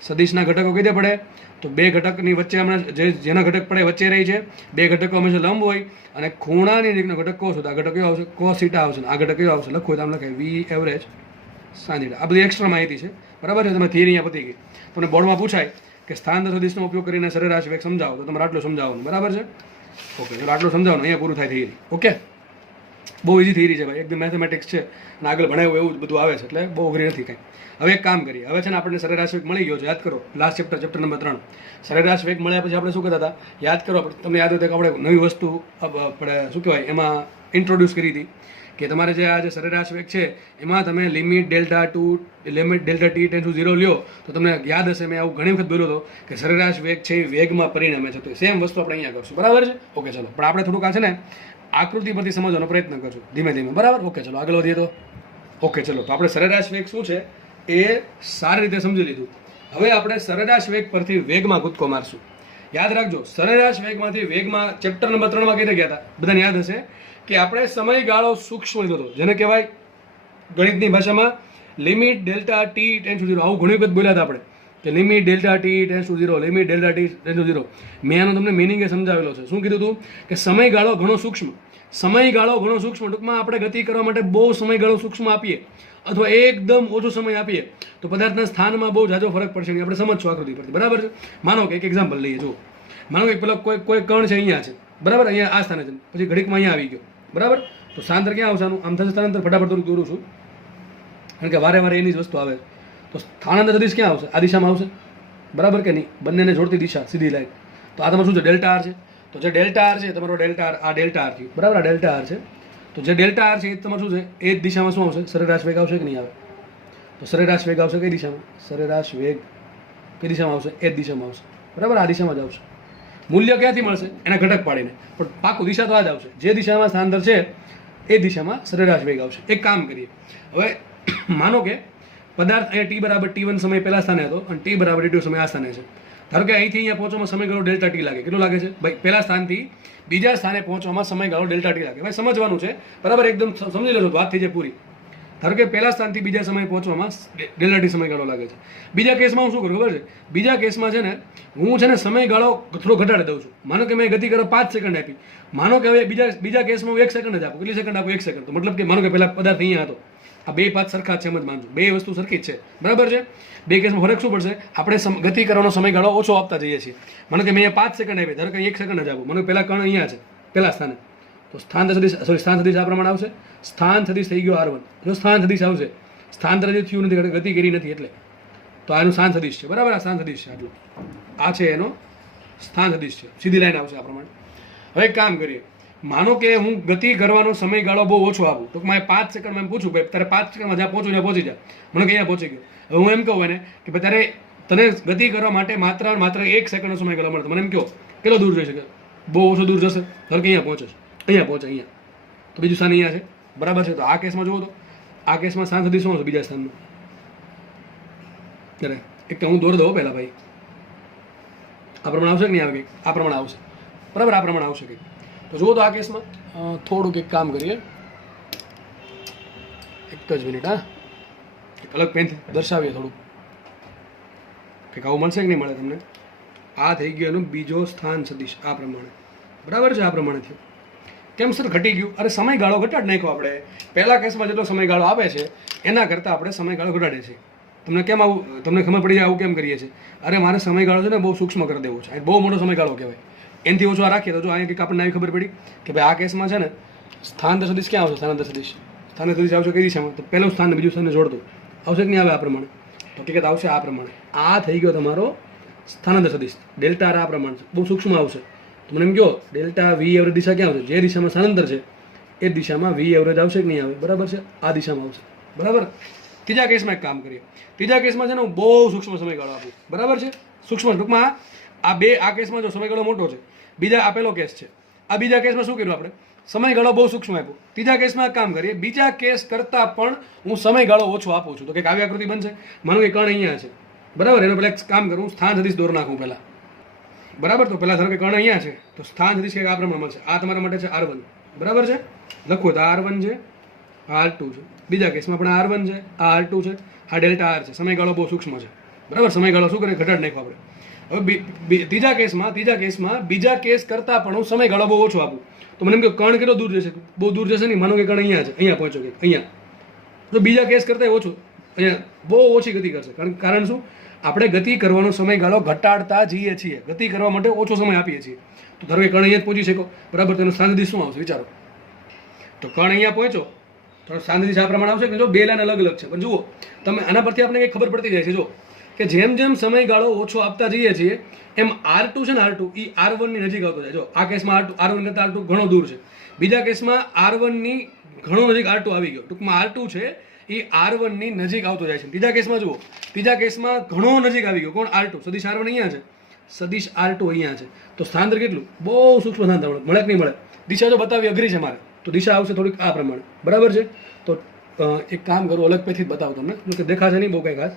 સદિશના ઘટકો કઈ દે પડે? તો બે ઘટકની વચ્ચે હમણાં જેના ઘટક પડે વચ્ચે રહી છે. બે ઘટકો હંમેશા લંબ હોય અને ખૂણાની દિશનો ઘટક કોસ હોય તો આ ઘટક કેવો આવશે? કોસ થીટા આવશે. આ ઘટક કેવો આવશે? લખવું હોય તો આમ લખાય v એવરેજ સાઇન થીટા. આ બધી એક્સ્ટ્રા માહિતી છે બરાબર છે. તમે થિયરી અહીંયા પતી ગઈ. તમને બોર્ડમાં પૂછાય કે સ્થાનાંતર સદિશનો ઉપયોગ કરીને સરેરાશ વેગ સમજાવો, તો તમારે આટલું સમજાવવાનું બરાબર છે. ઓકે, ચલો આટલું સમજાવવાનું, અહીંયા પૂરું થાય થિયરી. ઓકે, બહુ ઇઝી થિયરી છે ભાઈ, એકદમ મેથેમેટિક્સ છે અને આગળ ભણાવ્યું એવું જ બધું આવે છે, એટલે બહુ અઘરી નથી કાંઈ. હવે એક કામ કરીએ, હવે છે ને આપણને સરેરાશ વેગ મળી ગયો છે, યાદ કરો. લાસ્ટ ચેપ્ટર નંબર 3 સરેરાશ વેગ મળ્યા પછી આપણે શું કહેતા હતા? યાદ કરો, તમને યાદ હોય કે આપણે નવી વસ્તુ આપણે શું કહેવાય એમાં ઇન્ટ્રોડ્યુસ કરી હતી કે તમારે જે આ જે સરેરાશ વેગ છે એમાં તમે limit delta t tend to 0 લ્યો તો તમને યાદ હશે, મેં આવું ઘણી વખત બોલ્યો હતો કે સરેરાશ વેગ છે એ વેગમાં પરિણમે છે. તો સેમ વસ્તુ આપણે અહીંયા કરશું બરાબર છે. ઓકે ચલો, પણ આપણે થોડુંક આ છે ને આકૃતિ પરથી સમજવાનો પ્રયત્ન કરશું ધીમે ધીમે બરાબર. ઓકે ચલો આગળ વધીએ તો. ઓકે ચલો, તો આપણે સરેરાશ વેગ શું છે એ સારી રીતે સમજી લીધું. હવે આપણે સરેરાશ વેગ પરથી વેગમાં કૂદકો મારશું. યાદ રાખજો, સરેરાશ વેગમાંથી વેગમાં ચેપ્ટર નંબર 3માં કઈ ગયા હતા? બધાને યાદ હશે કે આપણે સમયગાળો સૂક્ષ્મ લીધો હતો, જેને કહેવાય ગણિતની ભાષામાં limit delta T tend to 0. આવું ઘણી વખત બોલ્યા હતા આપણે કે limit delta T tend to 0, limit delta T tend to 0. મેં આનો તમને મિનિંગ એ સમજાવેલો છે. શું કીધું હતું કે સમયગાળો ઘણો સૂક્ષ્મ, સમયગાળો ઘણો સૂક્ષ્મ. ટૂંકમાં આપણે ગતિ કરવા માટે બહુ સમયગાળો સૂક્ષ્મ આપીએ અથવા એકદમ ઓછો સમય આપીએ તો પદાર્થના સ્થાનમાં બહુ જાજો ફરક પડશે. આપણે સમજશું આકૃતિ પરથી બરાબર છે. માનો કે એક એક્ઝામ્પલ લઈએ, જો માનો કે પેલો કોઈ કણ છે અહીંયા છે બરાબર, અહીંયા આ સ્થાને છે, પછી ઘડીકમાં અહીંયા આવી ગયો બરાબર. તો સ્થાનાંતર ક્યાં આવશે આનું? આમ થશે સ્થાનાંતર. ફટાફટ થોડું દોરું છું કારણ કે વારે વારે એની જ વસ્તુ આવે. તો સ્થાનાંતર સદિશ ક્યાં આવશે? આ દિશામાં આવશે બરાબર કે નહીં? બંનેને જોડતી દિશા સીધી લાઈન. તો આ તમારું શું છે? ડેલ્ટા આર છે. તો જે ડેલ્ટા આર છે તમારો ડેલ્ટા આર, આ ડેલ્ટા આર થયું બરાબર. આ ડેલ્ટા આર છે. તો જે ડેલ્ટા આર છે એ તમારું શું છે? એ જ દિશામાં શું આવશે? સરેરાશ વેગ આવશે કે નહીં આવે? તો સરેરાશ વેગ આવશે કઈ દિશામાં? સરેરાશ વેગ કઈ દિશામાં આવશે? એ જ દિશામાં આવશે બરાબર. આ દિશામાં જ આવશે. મૂલ્ય ક્યાંથી મળશે? એના ઘટક પાડીને, પણ પાકું દિશા તો આ જ આવશે. જે દિશામાં સ્થાનાંતર છે એ દિશામાં સરેરાશ વેગ આવશે. એક કામ કરીએ, હવે માનો કે પદાર્થ અહીંયા ટી બરાબર T1 સમય પહેલા સ્થાને હતો અને ટી બરાબર T2 સમય આ સ્થાને છે. ધારો કે અહીંથી અહીંયા પહોંચવામાં સમયગાળો ડેલ્ટા ટી લાગે. કેટલું લાગે છે ભાઈ? પહેલા સ્થાનથી બીજા સ્થાને પહોંચવામાં સમયગાળો ડેલ્ટા ટી લાગે. ભાઈ સમજવાનું છે, બરાબર, એકદમ સમજી લેજો, વાત થઈ જાય પૂરી. ધારો કે પહેલા સ્થાનથી બીજા સમયે પહોંચવામાં ડેલ્ટા ટી સમયગાળો લાગે છે. બીજા કેસમાં હું શું કરું ખબર છે? બીજા કેસમાં છે ને હું છે ને સમયગાળો થોડો ઘટાડી દઉં છું. માનો કે મેં ગતિ કરો 5 સેકન્ડ આપી, માનો કે હવે બીજા કેસમાં હું 1 સેકન્ડ જ આપું. કેટલી સેકન્ડ આપું? 1 સેકન્ડ. તો મતલબ કે માનો કે પહેલા પદાર્થ અહીંયા હતો, આ બે પાથ સરખા છે એમ જ માનજો, બે વસ્તુ સરખી જ છે, બરાબર છે. બે કેસમાં ફરક શું પડશે? આપણે ગતિ કરવાનો સમયગાળો ઓછો આપતા જઈએ છીએ. માનો કે મેં અહીંયા 5 સેકન્ડ આપી, ધારો કે 1 સેકન્ડ જ આપું. માનો કે પહેલા કણ અહીંયા છે પહેલા સ્થાને, તો સ્થાન સદિશ આ પ્રમાણે આવશે. સ્થાન સદિશ થઈ ગયો R1. જો સ્થાન સદિશ આવશે, સ્થાનાંતર હજી થયું નથી, ગતિ કરી નથી, એટલે તો આનું સ્થાન સદિશ છે, બરાબર. આ સ્થાન સદિશ છે, આટલું આ છે એનો સ્થાન સદિશ છે, સીધી લાઈન આવશે આ પ્રમાણે. હવે એક કામ કરીએ, માનો કે હું ગતિ કરવાનો સમયગાળો બહુ ઓછો આપું, ટૂંકમાં 5 સેકન્ડમાં એમ પૂછું ભાઈ તારે 5 સેકન્ડમાં જ્યાં પહોંચું ત્યાં પહોંચી જાય. મને કે અહીંયા પહોંચી ગયો. હવે હું એમ કહું એને કે ભાઈ તારે તને ગતિ કરવા માટે માત્ર 1 સેકન્ડનો સમયગાળો મળે. મને એમ કહો કેટલો દૂર જઈ શકે? બહુ ઓછો દૂર જશે. ધારો કે અહીંયા પહોંચે છે, અહીંયા પહોંચે, અહીંયા તો બીજું સ્થાન અહીંયા છે, બરાબર છે. તો આ કેસમાં જુઓ તો આ કેસમાં સ્થાન સદિશ શું હશે બીજા સ્થાનનું? અરે એક તો હું દોર દઉં પહેલાં ભાઈ, આ પ્રમાણે આવશે કે નહીં આવે? આ પ્રમાણે આવશે, બરાબર, આ પ્રમાણે આવશે કંઈક. તો જુઓ તો આ કેસમાં થોડુંક એક કામ કરીએ, એક જ મિનિટ, હા, એક અલગ પેનથી દર્શાવીએ થોડુંક, કંઈક આવું મળશે કે નહીં મળે તમને? આ થઈ ગયું એનું બીજો સ્થાન સદિશ આ પ્રમાણે, બરાબર છે. આ પ્રમાણે થયું. કેમ સર ઘટી ગયું? અરે સમયગાળો ઘટાડી નાખ્યો આપણે. પહેલા કેસમાં જેટલો સમયગાળો આવે છે એના કરતાં આપણે સમયગાળો ઘટાડીએ છીએ. તમને કેમ આવું તમને ખબર પડી જાય આવું કેમ કરીએ છીએ? અરે મારે સમયગાળો છે ને બહુ સૂક્ષ્મ કરી દેવો છે, બહુ મોટો સમયગાળો કહેવાય, એનાથી ઓછો રાખીએ તો જો અહીંયા કંઈક આપણને આવી ખબર પડી કે ભાઈ આ કેસમાં છે ને સ્થાનાંતર સદિશ ક્યાં આવશે? સ્થાનાંતર સદિશ આવશે કઈ દિશામાં? તો પહેલું સ્થાન બીજું સ્થાનને જોડતું આવશે કે નહીં આવે? આ પ્રમાણે તો હકીકત આવશે આ પ્રમાણે. આ થઈ ગયો તમારો સ્થાનાંતર સદિશ. ડેલ્ટા આ પ્રમાણે છે, બહુ સૂક્ષ્મ આવશે. તો મને એમ કહો ડેલ્ટા વી એવરેજ દિશા ક્યાં આવશે? જે દિશામાં સ્થાનાંતર છે એ દિશામાં વી એવરેજ આવશે કે નહીં આવે? બરાબર છે, આ દિશામાં આવશે, બરાબર. ત્રીજા કેસમાં એક કામ કરીએ. ત્રીજા કેસમાં છે ને હું બહુ સૂક્ષ્મ સમયગાળો આપું, બરાબર છે, સૂક્ષ્મ. ટૂંકમાં આ કેસમાં જો સમયગાળો મોટો છે, બીજા આ પહેલો કેસ છે, આ બીજા કેસમાં શું કર્યું આપણે? સમયગાળો બહુ સૂક્ષ્મ આપ્યો. ત્રીજા કેસમાં કામ કરીએ, બીજા કેસ કરતાં પણ હું સમયગાળો ઓછો આપું છું. તો કંઈક આવી આકૃતિ બનશે. માનો કે કણ અહીંયા છે, બરાબર, એનો પહેલાં એક કામ કરું, સ્થાન સદિશ દોર નાખું પહેલાં, બરાબર. તો પહેલાં ધારો કે કણ અહીંયા છે તો સ્થાન સદિશ કંઈક આ પ્રમાણે મળશે. આ તમારા માટે છે R1, બરાબર છે, લખો તો આ R1 છે, આ R2 છે. બીજા કેસમાં પણ R1 છે, આ R2 છે, આ ડેલ્ટા R છે. સમયગાળો બહુ સૂક્ષ્મ છે, બરાબર. સમયગાળો શું કરે? ઘટાડી નાખ્યો આપણે. હવે ત્રીજા કેસમાં બીજા કેસ કરતાં પણ હું સમયગાળો બહુ ઓછો આપું. તો મને એમ કે કણ કેટલો દૂર જશે? બહુ દૂર જશે નહીં. માનો કે કણ અહીંયા છે, અહીંયા પહોંચો કે અહીંયા, તો બીજા કેસ કરતાં ઓછું અહીંયા બહુ ઓછી ગતિ કરશે. કારણ શું? આપણે ગતિ કરવાનો સમયગાળો ઘટાડતા જઈએ છીએ, ગતિ કરવા માટે ઓછો સમય આપીએ છીએ. તો ધારો કે કણ અહીંયા જ પહોંચી શકો, બરાબર. તેનો સ્થાન સદિશ શું આવશે વિચારો? તો કણ અહીંયા પહોંચો તો સ્થાન સદિશ આ પ્રમાણે આવશે કે જો બે લાઈન અલગ અલગ છે. પણ જુઓ તમે આના પરથી આપણે કંઈક ખબર પડતી જાય છે, જો કે જેમ જેમ સમયગાળો ઓછો આપતા જઈએ છીએ એમ R2 છે ને, R2 એ R1 ની નજીક આવતો જાય. જો આ કેસમાં R1 કરતાં R2 ઘણો દૂર છે. બીજા કેસમાં R1 ની ઘણો નજીક R2 આવી ગયો. ટૂંકમાં R2 છે એ R1 ની નજીક આવતો જાય છે. ત્રીજા કેસમાં જુઓ, ત્રીજા કેસમાં ઘણો નજીક આવી ગયો. કોણ? R2. સદિશ R1 અહીંયા છે, સદિશ R2 અહીંયા છે. તો સ્થાનાંતર કેટલું? બહુ સૂક્ષ્મ સ્થાનાંતર મળે કે નહીં મળે? દિશા જો બતાવી અઘરી છે મારે, તો દિશા આવશે થોડીક આ પ્રમાણે, બરાબર છે. તો એક કામ કરું, અલગ પેથી જ બતાવું તમને, કે દેખાશે નહીં બહુ કંઈ ખાસ,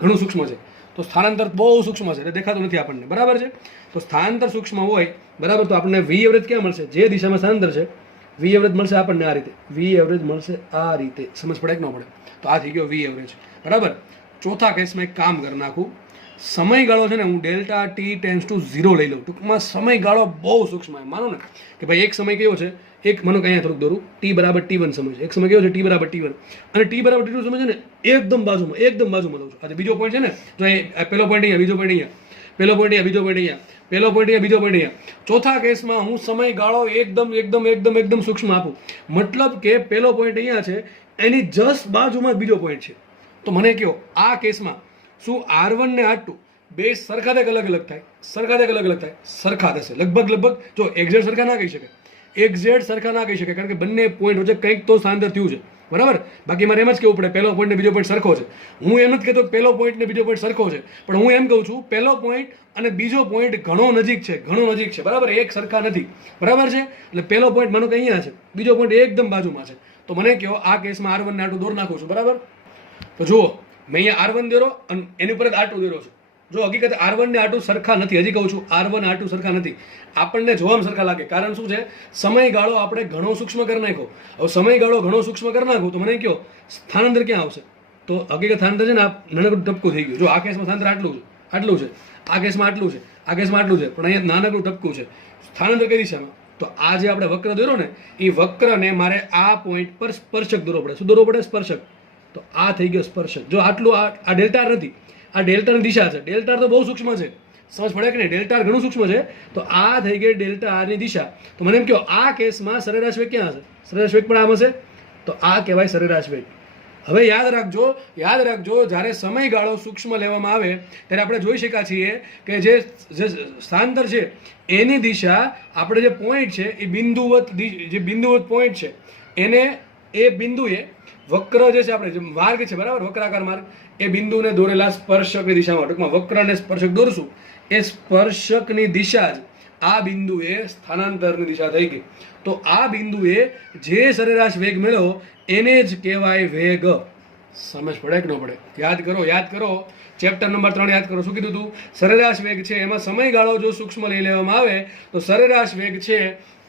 ઘણું સૂક્ષ્મ છે. તો સ્થાનાંતર બહુ સૂક્ષ્મ છે એટલે દેખાતું નથી આપણને, બરાબર છે. તો સ્થાનાંતર સૂક્ષ્મ હોય, બરાબર, તો આપણને વી એવરેજ ક્યાં મળશે? જે દિશામાં સ્થાનાંતર છે વી એવરેજ મળશે આપણને આ રીતે, વી એવરેજ મળશે આ રીતે. સમજ પડે કે ન પડે? તો આ થઈ ગયો વી એવરેજ, બરાબર. ચોથા કેસમાં એક કામ કરી નાખું, સમયગાળો છે ને હું ડેલ્ટા ટી ટેન્સ ટુ 0 લઈ લઉં. ટૂંકમાં સમયગાળો બહુ સૂક્ષ્મ. માનો ને કે ભાઈ એક સમય કયો છે? એક માનો કે અહીંયા થોડુંક દોરું, ટી બરાબર T1 સમય છે. એક સમય કયો છે? ટી બરાબર T1. અને ટી બરાબર T2 સમય છે ને એકદમ બાજુમાં લઉં છું. આજે બીજો પોઈન્ટ છે ને, જો પહેલો પોઈન્ટ અહીંયા, બીજો પોઈન્ટ અહીંયા, પહેલો પોઈન્ટ અહીંયા, બીજો પોઈન્ટ અહીંયા, પહેલો પોઈન્ટ અહીંયા, બીજો પોઈન્ટ અહીંયા. ચોથા કેસમાં હું સમયગાળો એકદમ સૂક્ષ્મ આપું. મતલબ કે પહેલો પોઈન્ટ અહીંયા છે, એની જસ્ટ બાજુમાં બીજો પોઈન્ટ છે. તો મને કહો આ કેસમાં શું R1 ને R2 બે સરખા થાય કે અલગ અલગ થાય? સરખા થાય કે અલગ અલગ થાય? સરખા થશે લગભગ. જો એક્ઝેક્ટ સરખા ના કહી શકે, એક્ઝેક્ટ સરખા ના કહી શકે, કારણ કે બંને પોઈન્ટ વચ્ચે કંઈક તો સ્થાનાંતર થયું છે, બરાબર. બાકી મારે એમ જ કહેવું પડે પહેલો પોઈન્ટ ને બીજો પોઈન્ટ સરખો છે. હું એમ જ કહેતો પહેલો પોઈન્ટ ને બીજો પોઈન્ટ સરખો છે, પણ હું એમ કહું છું પહેલો પોઈન્ટ અને બીજો પોઈન્ટ ઘણો નજીક છે, બરાબર, એક સરખા નથી, બરાબર છે. એટલે પહેલો પોઈન્ટ માનો કે અહીંયા છે, બીજો પોઈન્ટ એકદમ બાજુમાં છે. તો મને કહો આ કેસમાં R1 ને R2 દોર નાખું છું, બરાબર. તો જુઓ મેં અહીંયા R1 દોરો અને એની ઉપર જ R2 દોરો છું. જો હકીકત R1 ને R2 સરખા નથી, હજી કહું છું R1 R2 સરખા નથી. આપણને જોવામાં સરખા લાગે, કારણ શું છે, સમયગાળો આપણે ઘણો સૂક્ષ્મ કરી નાખ્યો. હવે સમયગાળો ઘણો સૂક્ષ્મ કરી નાખું તો મને કહો સ્થાનાંતર ક્યાં આવશે? તો હકીકત સ્થાનાંતર છે ને આ નાનકડું ટપકું થઈ ગયું. જો આ કેસમાં સ્થાનાંતર આટલું છે, આ કેસમાં આટલું છે, આ કેસમાં આટલું છે, પણ અહીંયા નાનકડું ટપકું છે. સ્થાનાંતર કઈ દિશામાં? તો આ જે આપણે વક્ર દોર્યો ને એ વક્રને મારે આ પોઈન્ટ પર સ્પર્શક દોરવો પડે. શું દોરવો પડે? સ્પર્શક. તો આ થઈ ગયો સ્પર્શક. જો આટલું આ ડેલ્ટા નથી, આ ડેલ્ટાની દિશા છે. ડેલ્ટા તો બહુ સૂક્ષ્મ છે, સમજ પડે કે નહીં? ડેલ્ટા ઘણું સૂક્ષ્મ છે. તો આ થઈ ગઈ ડેલ્ટા આરની દિશા. તો મને એમ કહો આ કેસમાં સરેરાશ વેગ ક્યાં હશે? સરેરાશ વેગ પણ આમ હશે. તો આ કહેવાય સરેરાશ વેગ. હવે યાદ રાખજો જ્યારે સમયગાળો સૂક્ષ્મ લેવામાં આવે ત્યારે આપણે જોઈ શક્યા છીએ કે જે સ્થાનાંતર છે એની દિશા આપણે જે પોઈન્ટ છે એ બિંદુવત પોઈન્ટ છે એને એ બિંદુએ વક્ર જે છે આપણે જે માર્ગ છે, બરાબર, વક્રાકાર માર્ગ, એ બિંદુને દોરેલા સ્પર્શકની દિશામાં, ટૂંકમાં વક્રને સ્પર્શક દોરશું એ સ્પર્શકની દિશા જ આ બિંદુએ સ્થાનાંતરની દિશા થઈ ગઈ. તો આ બિંદુએ જે સરેરાશ વેગ મેળવ્યો એને જ કહેવાય વેગ. સમજ પડે કે ન પડે? યાદ કરો ચેપ્ટર નંબર 3 યાદ કરો. શું કીધું હતું? સરેરાશ વેગ છે એમાં સમયગાળો જો સૂક્ષ્મ લઈ લેવામાં આવે તો સરેરાશ વેગ છે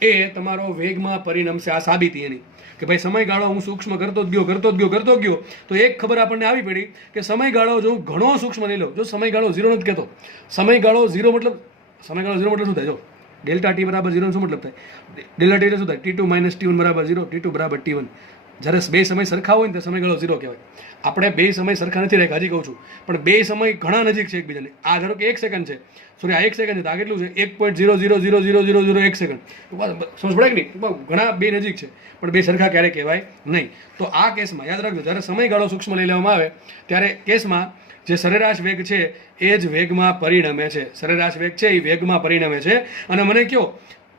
એ તમારો વેગમાં પરિણમશે. આ સાબિતી એની કે ભાઈ સમયગાળો હું સૂક્ષ્મ કરતો જ ગયો તો એક ખબર આપણને આવી પડી કે સમયગાળો જો ઘણો સૂક્ષ્મ લઈ લો, જો સમયગાળો 0 નથી કહેતો, સમયગાળો 0 મતલબ શું થાય? જો ડેલ્ટા ટી બરાબર 0 શું મતલબ થાય? ડેલ્ટા ટી શું થાય? T2 - T1 બરાબર 0, T2 બરાબર T1. જ્યારે બે સમય સરખા હોય ને તો સમયગાળો 0 કહેવાય. આપણે બે સમય સરખા નથી રાખ્યા, હજી કહું છું, પણ બે સમય ઘણા નજીક છે એકબીજાને. આ ધારો કે 1 સેકન્ડ છે, સોરી આ 1 સેકન્ડ છે, તો આ કેટલું છે? 1.00000001 સેકન્ડ. સમજ પડે કે નહીં? ઘણા બે નજીક છે પણ બે સરખા ક્યારે કહેવાય નહીં. તો આ કેસમાં યાદ રાખજો, જ્યારે સમયગાળો સૂક્ષ્મ લઈ લેવામાં આવે ત્યારે કેસમાં જે સરેરાશ વેગ છે એ જ વેગમાં પરિણમે છે. સરેરાશ વેગ છે એ વેગમાં પરિણમે છે. અને મને કહો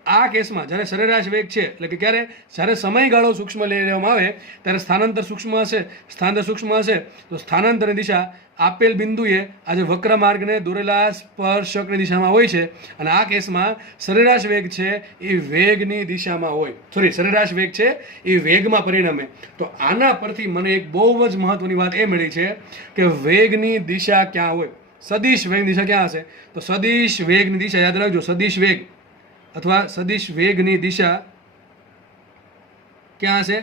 આ કેસમાં જ્યારે સરેરાશ વેગ છે એટલે કે જ્યારે સમયગાળો સૂક્ષ્મ લઈ લેવામાં આવે ત્યારે સ્થાનાંતર સૂક્ષ્મ હશે તો સ્થાનાંતરની દિશા આપેલ બિંદુએ આજે વક્ર માર્ગને દોરેલા સ્પર્શકની દિશામાં હોય છે. અને આ કેસમાં સરેરાશ વેગ છે એ વેગની દિશામાં હોય, સરેરાશ વેગ છે એ વેગમાં પરિણમે. તો આના પરથી મને એક બહુ જ મહત્વની વાત એ મળી છે કે વેગની દિશા ક્યાં હોય? સદિશ વેગની દિશા ક્યાં હશે? તો સદિશ વેગની દિશા યાદ રાખજો, સદિશ વેગ અથવા સદિશ વેગની દિશા ક્યાં હશે?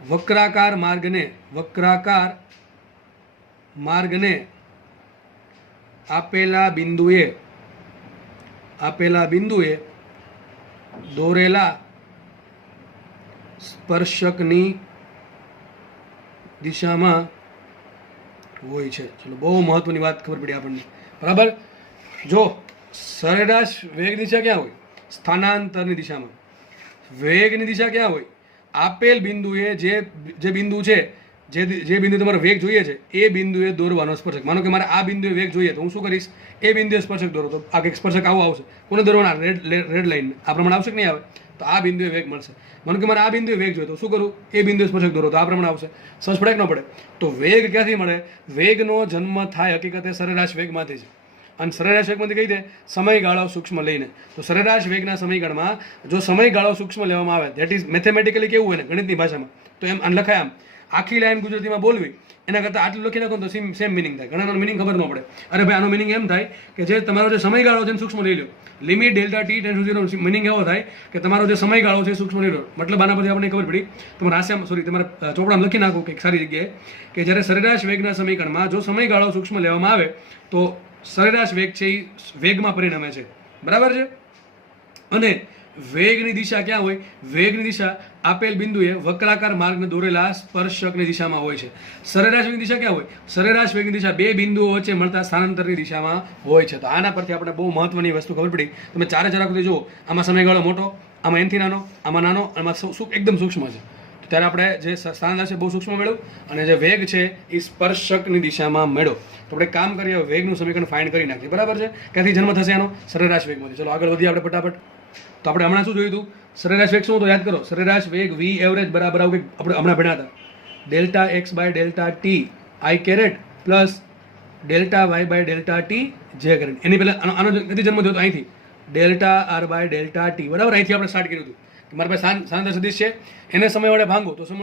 વક્રાકાર માર્ગને આપેલા બિંદુએ દોરેલા સ્પર્શકની દિશામાં હોય છે. ચલો, બહુ મહત્વની વાત ખબર પડી આપણને, બરાબર. જો સરેરાશ વેગ દિશા ક્યાં હોય? સ્થાનાંતરની દિશામાં. વેગની દિશા ક્યાં હોય? આપેલ બિંદુએ જે બિંદુ છે, જે બિંદુ તમારો વેગ જોઈએ છે એ બિંદુએ દોરવાનો સ્પર્શક. માનો કે મારે આ બિંદુએ વેગ જોઈએ તો હું શું કરીશ? એ બિંદુએ સ્પર્શક દોરો. તો આ કંઈક સ્પર્શક આવું આવશે. કોને દોરવાના? Red line. આ પ્રમાણે આવશે કે નહીં આવે? તો આ બિંદુએ વેગ મળશે. માનો કે મારે આ બિંદુએ વેગ જોઈએ તો શું કરું? એ બિંદુએ સ્પર્શક દોરો. તો આ પ્રમાણે આવશે. સમજ પડે કે ન પડે? તો વેગ ક્યાંથી મળે? વેગનો જન્મ થાય હકીકતે સરેરાશ વેગમાંથી છે. અને સરેરાશ વેગમાંથી કઈ દે? સમયગાળો સૂક્ષ્મ લઈને. તો સરેરાશ વેગના સમીકરણમાં જો સમયગાળો સૂક્ષ્મ લેવામાં આવે, ધેટ ઇઝ મેથેમેટિકલી કેવું હોય ને ગણિતની ભાષામાં, તો એમ લખાય આમ આખી લાઈન ગુજરાતીમાં બોલવી એના કરતાં આટલું લખી નાખો તો સેમ મિનિંગ થાય. ઘણાનો મિનિંગ ખબર ન પડે. અરે ભાઈ આનો મિનિંગ એમ થાય કે જે તમારો જે સમયગાળો છે સૂક્ષ્મ લઈ લો, limit delta T tend to 0, meaning એવો થાય કે તમારો જે સમયગાળો છે સૂક્ષ્મ લઈ લો. મતલબ આના પછી આપણને ખબર પડી, તમારા ચોપડામાં લખી નાખો કે સારી જગ્યાએ કે જ્યારે સરેરાશ વેગના સમીકરણમાં જો સમયગાળો સૂક્ષ્મ લેવામાં આવે તો સરેરાશ વેગ છે એ વેગમાં પરિણમે છે, બરાબર છે. અને વેગની દિશા ક્યાં હોય? વેગની દિશા આપેલ બિંદુએ વક્રાકાર માર્ગને દોરેલા સ્પર્શકની દિશામાં હોય છે. સરેરાશ વેગની દિશા ક્યાં હોય? સરેરાશ વેગની દિશા બે બિંદુઓ વચ્ચે મળતા સ્થાનાંતરની દિશામાં હોય છે. તો આના પરથી આપણે બહુ મહત્વની વસ્તુ ખબર પડી. તમે ચારે આકૃતિ જુઓ, આમાં સમયગાળો મોટો, આમાં એનથી નાનો, આમાં નાનો, આમાં એકદમ સૂક્ષ્મ છે. ત્યારે આપણે જે સ્થાનાંતર છે બહુ સૂક્ષ્મ મેળવ્યું અને જે વેગ છે એ સ્પર્શકની દિશામાં મેળવો. તો આપણે કામ કરીએ, વેગનું સમીકરણ ફાઇન્ડ કરી નાખીએ, બરાબર છે. ક્યાંથી જન્મ થશે આનો? સરેરાશ વેગમાંથી. ચલો આગળ વધીએ આપણે ફટાફટ. તો આપણે હમણાં શું જોયું હતું? સરેરાશ વેગ શું હતો યાદ કરો. સરેરાશ વેગ વી એવરેજ બરાબર આવું કંઈક આપણે હમણાં ભણ્યા હતા. Delta X by delta T I caret plus delta Y by delta T J caret. એની પહેલાં આનો નથી જન્મ થયો તો અહીંથી delta R by delta T બરાબર અહીંથી આપણે સ્ટાર્ટ કર્યું હતું કે મારી પાસે સ્થાનાંતર સદિશ છે, એને સમય વડે ભાંગો તો શું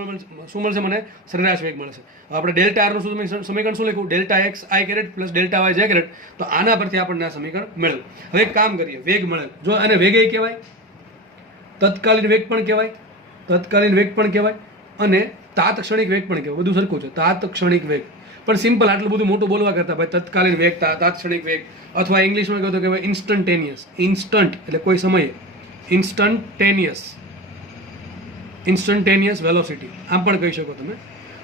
મળશે? મને સરેરાશ વેગ મળશે. હવે આપણે ડેલ્ટા આરનું સમીકરણ શું લખ્યું? Delta x I caret plus delta Y J caret. તો આના પરથી આપણને આ સમીકરણ મળ્યું. હવે એક કામ કરીએ, વેગ મળે જો આને વેગ કહેવાય, તત્કાલીન વેગ પણ કહેવાય, તત્કાલીન વેગ પણ કહેવાય અને તાત્ક્ષણિક વેગ પણ કહેવાય. બધું સરખું છે, તાત્ક્ષણિક વેગ. પણ સિમ્પલ આટલું બધું મોટું બોલવા કરતા ભાઈ તત્કાલીન વેગ, તાત્ક્ષણિક વેગ અથવા ઇંગ્લિશમાં કહો તો કહેવાય ઇન્સ્ટન્ટેનિયસ. ઇન્સ્ટન્ટ એટલે કોઈ સમયે, ઇન્સ્ટન્ટેનિયસ વેલોસિટી આમ પણ કહી શકો તમે.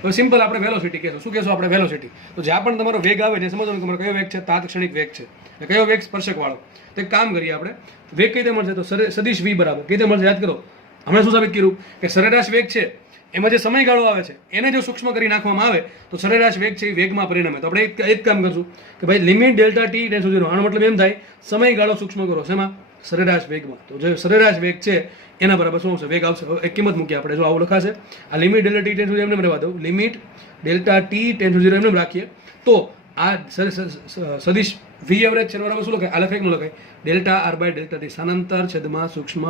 તો સિમ્પલ આપણે વેલોસિટી કહેશું. શું કહેશું આપણે? વેલોસિટી. તો જ્યાં પણ તમારો વેગ આવે ને સમજવાનું તમારો કયો વેગ છે? તાત્ક્ષણિક વેગ છે. કયો વેગ? સ્પર્શક વાળો. તો એક કામ કરીએ આપણે, વેગ કઈ રીતે મળશે? તો સદિશ વી બરાબર કઈ રીતે મળશે? યાદ કરો. હમણાં શું સાબિત કર્યું કે સરેરાશ વેગ છે એમાં જે સમયગાળો આવે છે એને જો સૂક્ષ્મ કરી નાખવામાં આવે તો સરેરાશ વેગ છે એ વેગમાં પરિણમે. તો આપણે એક કામ કરશું કે ભાઈ limit delta T tends to 0. આનો મતલબ એમ થાય સમયગાળો સૂક્ષ્મ કરો શેમાં? સરેરાશ વેગમાં. તો જે સરેરાશ વેગ છે એના બરાબર શું આવશે? વેગ આવશે. એક કિંમત મૂકીએ આપણે. જો આવું લખાશે, આ limit delta T tends to 0 એમને રહેવા દઉં, limit delta T tends to 0 એમને રાખીએ. તો આ સદિશ વી એવરેજ છે બરાબર શું લખાય? આ લખાય કે ન લખાય? Delta R by delta T સ્થાનાંતર છેદમાં સૂક્ષ્મ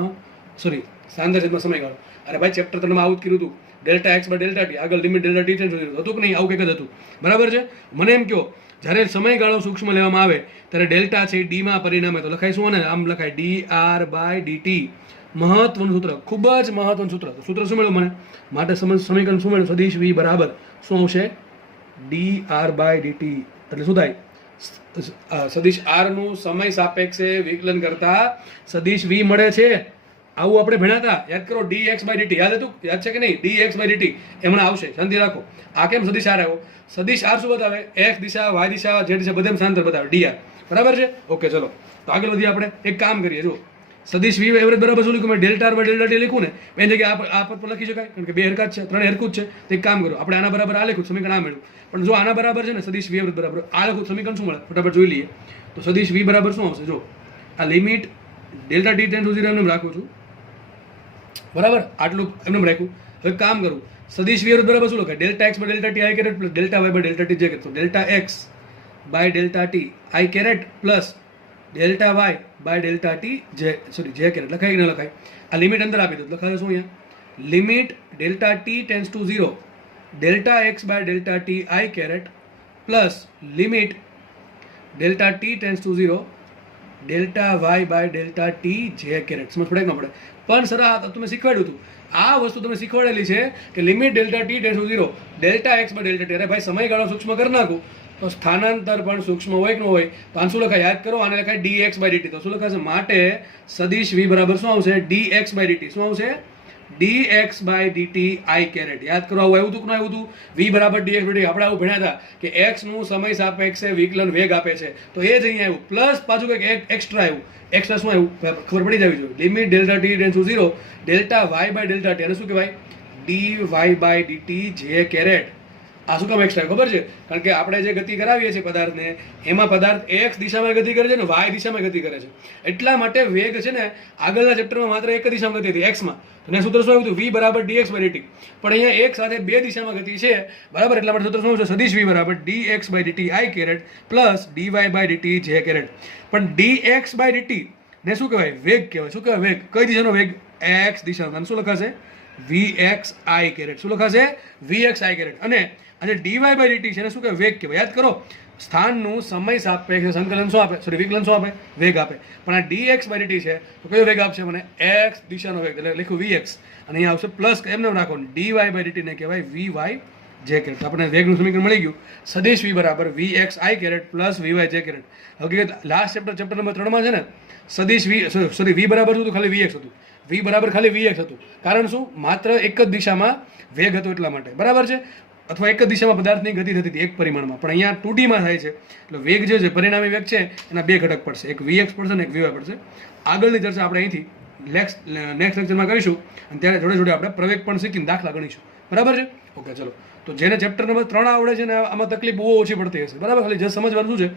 સ્થાનાંતર છેદમાં સમયગાળો. અરે ભાઈ ચેપ્ટર તમે આવું જ કર્યું હતું. Delta X by delta T આગળ limit delta T tends to 0 હતું કે નહીં? આવું કંઈક જ હતું બરાબર છે. મને એમ કહો જ્યારે સમયગાળો સૂક્ષ્મ લેવામાં આવે ત્યારે ડેલ્ટા છે ડીમાં પરિણામે. તો લખાય શું? ને આમ લખાય ડી આર બાય ડીટી. મહત્વનું સૂત્ર, ખૂબ જ મહત્વનું સૂત્ર. સૂત્ર શું મળ્યું મને? માટે સમીકરણ શું મળ્યું? સદિશ વી બરાબર શું આવશે? D R by D T. એટલે શું થાય? સદિશ આર નું સમય સાપેક્ષે વિકલન કરતા સદિશ વી મળે છે. આવું આપણે ભણ્યા હતા, યાદ કરો. ડી એક્સ બાય ડીટી યાદ હતું? યાદ છે કે નહીં? ડી એક્સ બાય ડીટી એમણે આવશે, શાંતિ રાખો. આ કેમ સદિશ આર આવ્યો? સદિશ આર શું બતાવે? એક્સ દિશા, વાય દિશા, ઝેડ દિશા બધે સ્થાનાંતર બતાવે. ડી આર બરાબર છે. ઓકે ચલો તો આગળ વધીએ આપણે. એક કામ કરીએ, જો સદિશ વી એવરેજ બરાબર શું લખ્યું? મેં delta R by delta T લખ્યું ને એની જગ્યાએ આ પદ પર લખી શકાય કારણ કે બે હરકત છે, ત્રણ હરકું જ છે. તો એક કામ કરો, આપણે આના બરાબર આ લખ્યું સમીકરણ આ મળ્યું. પણ જો આના બરાબર છે ને સદિશ વી એવરેજ બરાબર આ લખું સમીકરણ શું મળે ફટાફટ જોઈ લઈએ. તો સદિશ વી બરાબર શું આવશે? જો આ limit delta T tends to 0 એમને રાખું છું બરાબર, આટલું એમને રાખ્યું. હવે કામ કરું, સદિશ વી એવરેજ બરાબર શું લખાય? Delta X by delta T I caret plus delta Y by delta T J caret. તો delta X by delta T I caret plus delta Y by delta T J caret. લખાય કે ન લખાય? આ limit અંદર આપી દો. લખાય શું અહીંયા? Limit delta T tends to 0 delta X by delta T I caret plus limit delta T tends to 0 delta Y by delta T J caret. સમજ પડે કે ન પડે? પણ સર આ તમે શીખવાડ્યું હતું, આ વસ્તુ તમે શીખવાડેલી છે કે limit delta T tends to 0 delta X by delta T. અરે ભાઈ સમયગાળો સૂક્ષ્મ કરી નાખું તો સ્થાનાંતર પણ સૂક્ષ્મ હોય કે ન હોય? તો આને શું લખાય? યાદ કરો, આને લખાય ડી એક્સ બાય ડીટી. તો શું લખાશે? માટે સદિશ વી બરાબર શું આવશે? D X by DT. શું આવશે? D X by DT I caret. યાદ કરો, આવું આવ્યું હતું કે ન આવ્યું હતું? વી બરાબર ડી એક્સ બાય ડીટી. આપણે આવું ભણ્યા હતા કે એક્સ નું સમય સાપેક્ષે વિકલન વેગ આપે છે. તો એ જ અહીંયા આવ્યું, પ્લસ પાછું કંઈક એક્સ્ટ્રા આવ્યું. એક્સ્ટ્રા શું આવ્યું? ખબર પડી જવી જોઈએ. Limit delta T tends to 0 delta Y by delta T. અને શું કહેવાય? D Y by DT J caret. આ શું કામ એક્સ્ટ્રા ખબર છે? કારણ કે આપણે જે ગતિ કરાવીએ છીએ પદાર્થને એમાં પદાર્થ એક્સ દિશામાં ગતિ કરે છે ને વાય દિશામાં ગતિ કરે છે. એટલા માટે વેગ છે ને આગળના ચેપ્ટરમાં માત્ર એક દિશામાં ગતિ હતી, એક્સમાં. અને સૂત્ર શું આવ્યું હતું? વી બરાબર ડી એક્સ બાય ડીટી. પણ અહીંયા એક સાથે બે દિશામાં ગતિ છે બરાબર, એટલા માટે સૂત્ર શું છે? સદિશ વી બરાબર D X by DT I caret plus D Y by DT J caret. પણ ડી એક્સ બાય ડીટી ને શું કહેવાય? વેગ કહેવાય. શું કહેવાય? વેગ. કઈ દિશાનો વેગ? એક્સ દિશાનો. શું લખાશે? વી એક્સ આઈ કેરેટ. શું લખાશે? વી એક્સ આઈ કેરેટ. અને આજે ડીવાય બાય ડીટી છે એને શું કહેવાય? વેગ કહેવાય. યાદ કરો, સ્થાનનું સમય સાપેક્ષ સંકલન શું આપે? વિકલન શું આપે? વેગ આપે. પણ આ ડી એક્સ બાય ડીટી છે તો કયો વેગ આપશે મને? એક્સ દિશાનો વેગ. એટલે લખ્યું વી એક્સ અને અહીંયા આવશે પ્લસ એમને રાખો ડી વાય બાય ડીટી ને કહેવાય વી વાય જે કેરેટ. આપણને વેગનું સમીકરણ મળી ગયું. સદિશ વી બરાબર વી x I caret plus V Y J caret. હકીકત લાસ્ટ ચેપ્ટર નંબર 3 માં છે ને સદિશ વી વી બરાબર શું હતું? ખાલી વી એક્સ હતું. વી બરાબર ખાલી વી એક્સ હતું. કારણ શું? માત્ર એક જ દિશામાં વેગ હતો એટલા માટે. બરાબર છે? અથવા એક જ દિશામાં પદાર્થની ગતિ થતી હતી એક પરિમાણમાં. પણ અહીંયા 2Dમાં થાય છે એટલે વેગ જે છે પરિણામી વેગ છે એના બે ઘટક પડશે, એક વી એક્સ પડશે ને એક વી વાય પડશે. આગળની ચર્ચા આપણે અહીંથી નેક્સ્ટ લેક્ચરમાં કરીશું અને ત્યારે જોડે જોડે આપણે પ્રવેગ પણ શીખીને દાખલા ગણીશું. બરાબર છે? ઓકે ચલો. તો જેને ચેપ્ટર નંબર 3 આવડે છે ને આમાં તકલીફ બહુ ઓછી પડતી હશે. બરાબર? ખાલી જસ્ટ સમજવાનું શું છે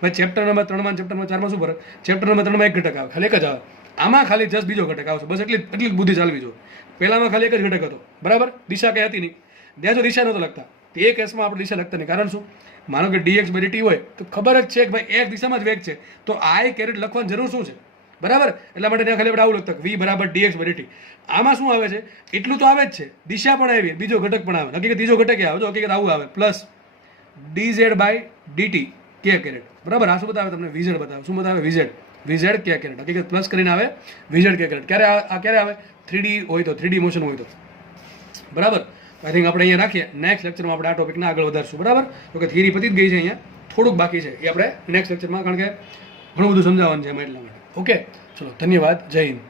ભાઈ, ચેપ્ટર નંબર 3 માં ચેપ્ટર નંબર 4 માં શું ફરક? ચેપ્ટર નંબર 3 માં એક ઘટક આવે, ખાલી એક જ આવે. આમાં ખાલી જસ્ટ બીજો ઘટક આવશે, બસ એટલી જ બુદ્ધિ ચાલવી જોઈએ. પહેલામાં ખાલી એક જ ઘટક હતો, બરાબર, દિશા કઈ હતી નહીં. ત્યાં જો દિશા નહોતો લખતા, તો એ કેસમાં આપણે દિશા લખતા નહીં. કારણ શું? માનો કે dx બાય dt હોય તો ખબર જ છે કે ભાઈ એક દિશામાં જ વેગ છે, તો I કેરેટ લખવાની જરૂર શું છે, બરાબર? એટલા માટે ત્યાં ખાલી આપણે આવું લખતા v બરાબર dx બાય dt. આમાં શું આવે છે? એટલું તો આવે જ છે, દિશા પણ આવી, બીજો ઘટક પણ આવે. હકીકત ત્રીજો ઘટક આવે, જો હકીકત આવું આવે, plus dz by dt k caret, બરાબર. આ શું બતાવે તમને? vz બતાવે. શું બતાવે? vz k caret. હકીકત પ્લસ કરીને આવે vz k કેરેટ. ક્યારે આવે? 3D હોય તો, 3D મોશન હોય તો, બરાબર. આઈ થિંક આપણે અહીંયા રાખીએ. નેક્સ્ટ લેક્ચરમાં આપણે આ ટોપિકને આગળ વધારશું, બરાબર. તો કે થિયરી પતી જ ગઈ છે, અહીંયા થોડુંક બાકી છે, એ આપણે નેક્સ્ટ લેક્ચરમાં, કારણ કે ઘણું બધું સમજાવવાનું છે એમાં, એટલા માટે. ઓકે, ચલો, ધન્યવાદ, જય હિન્દ.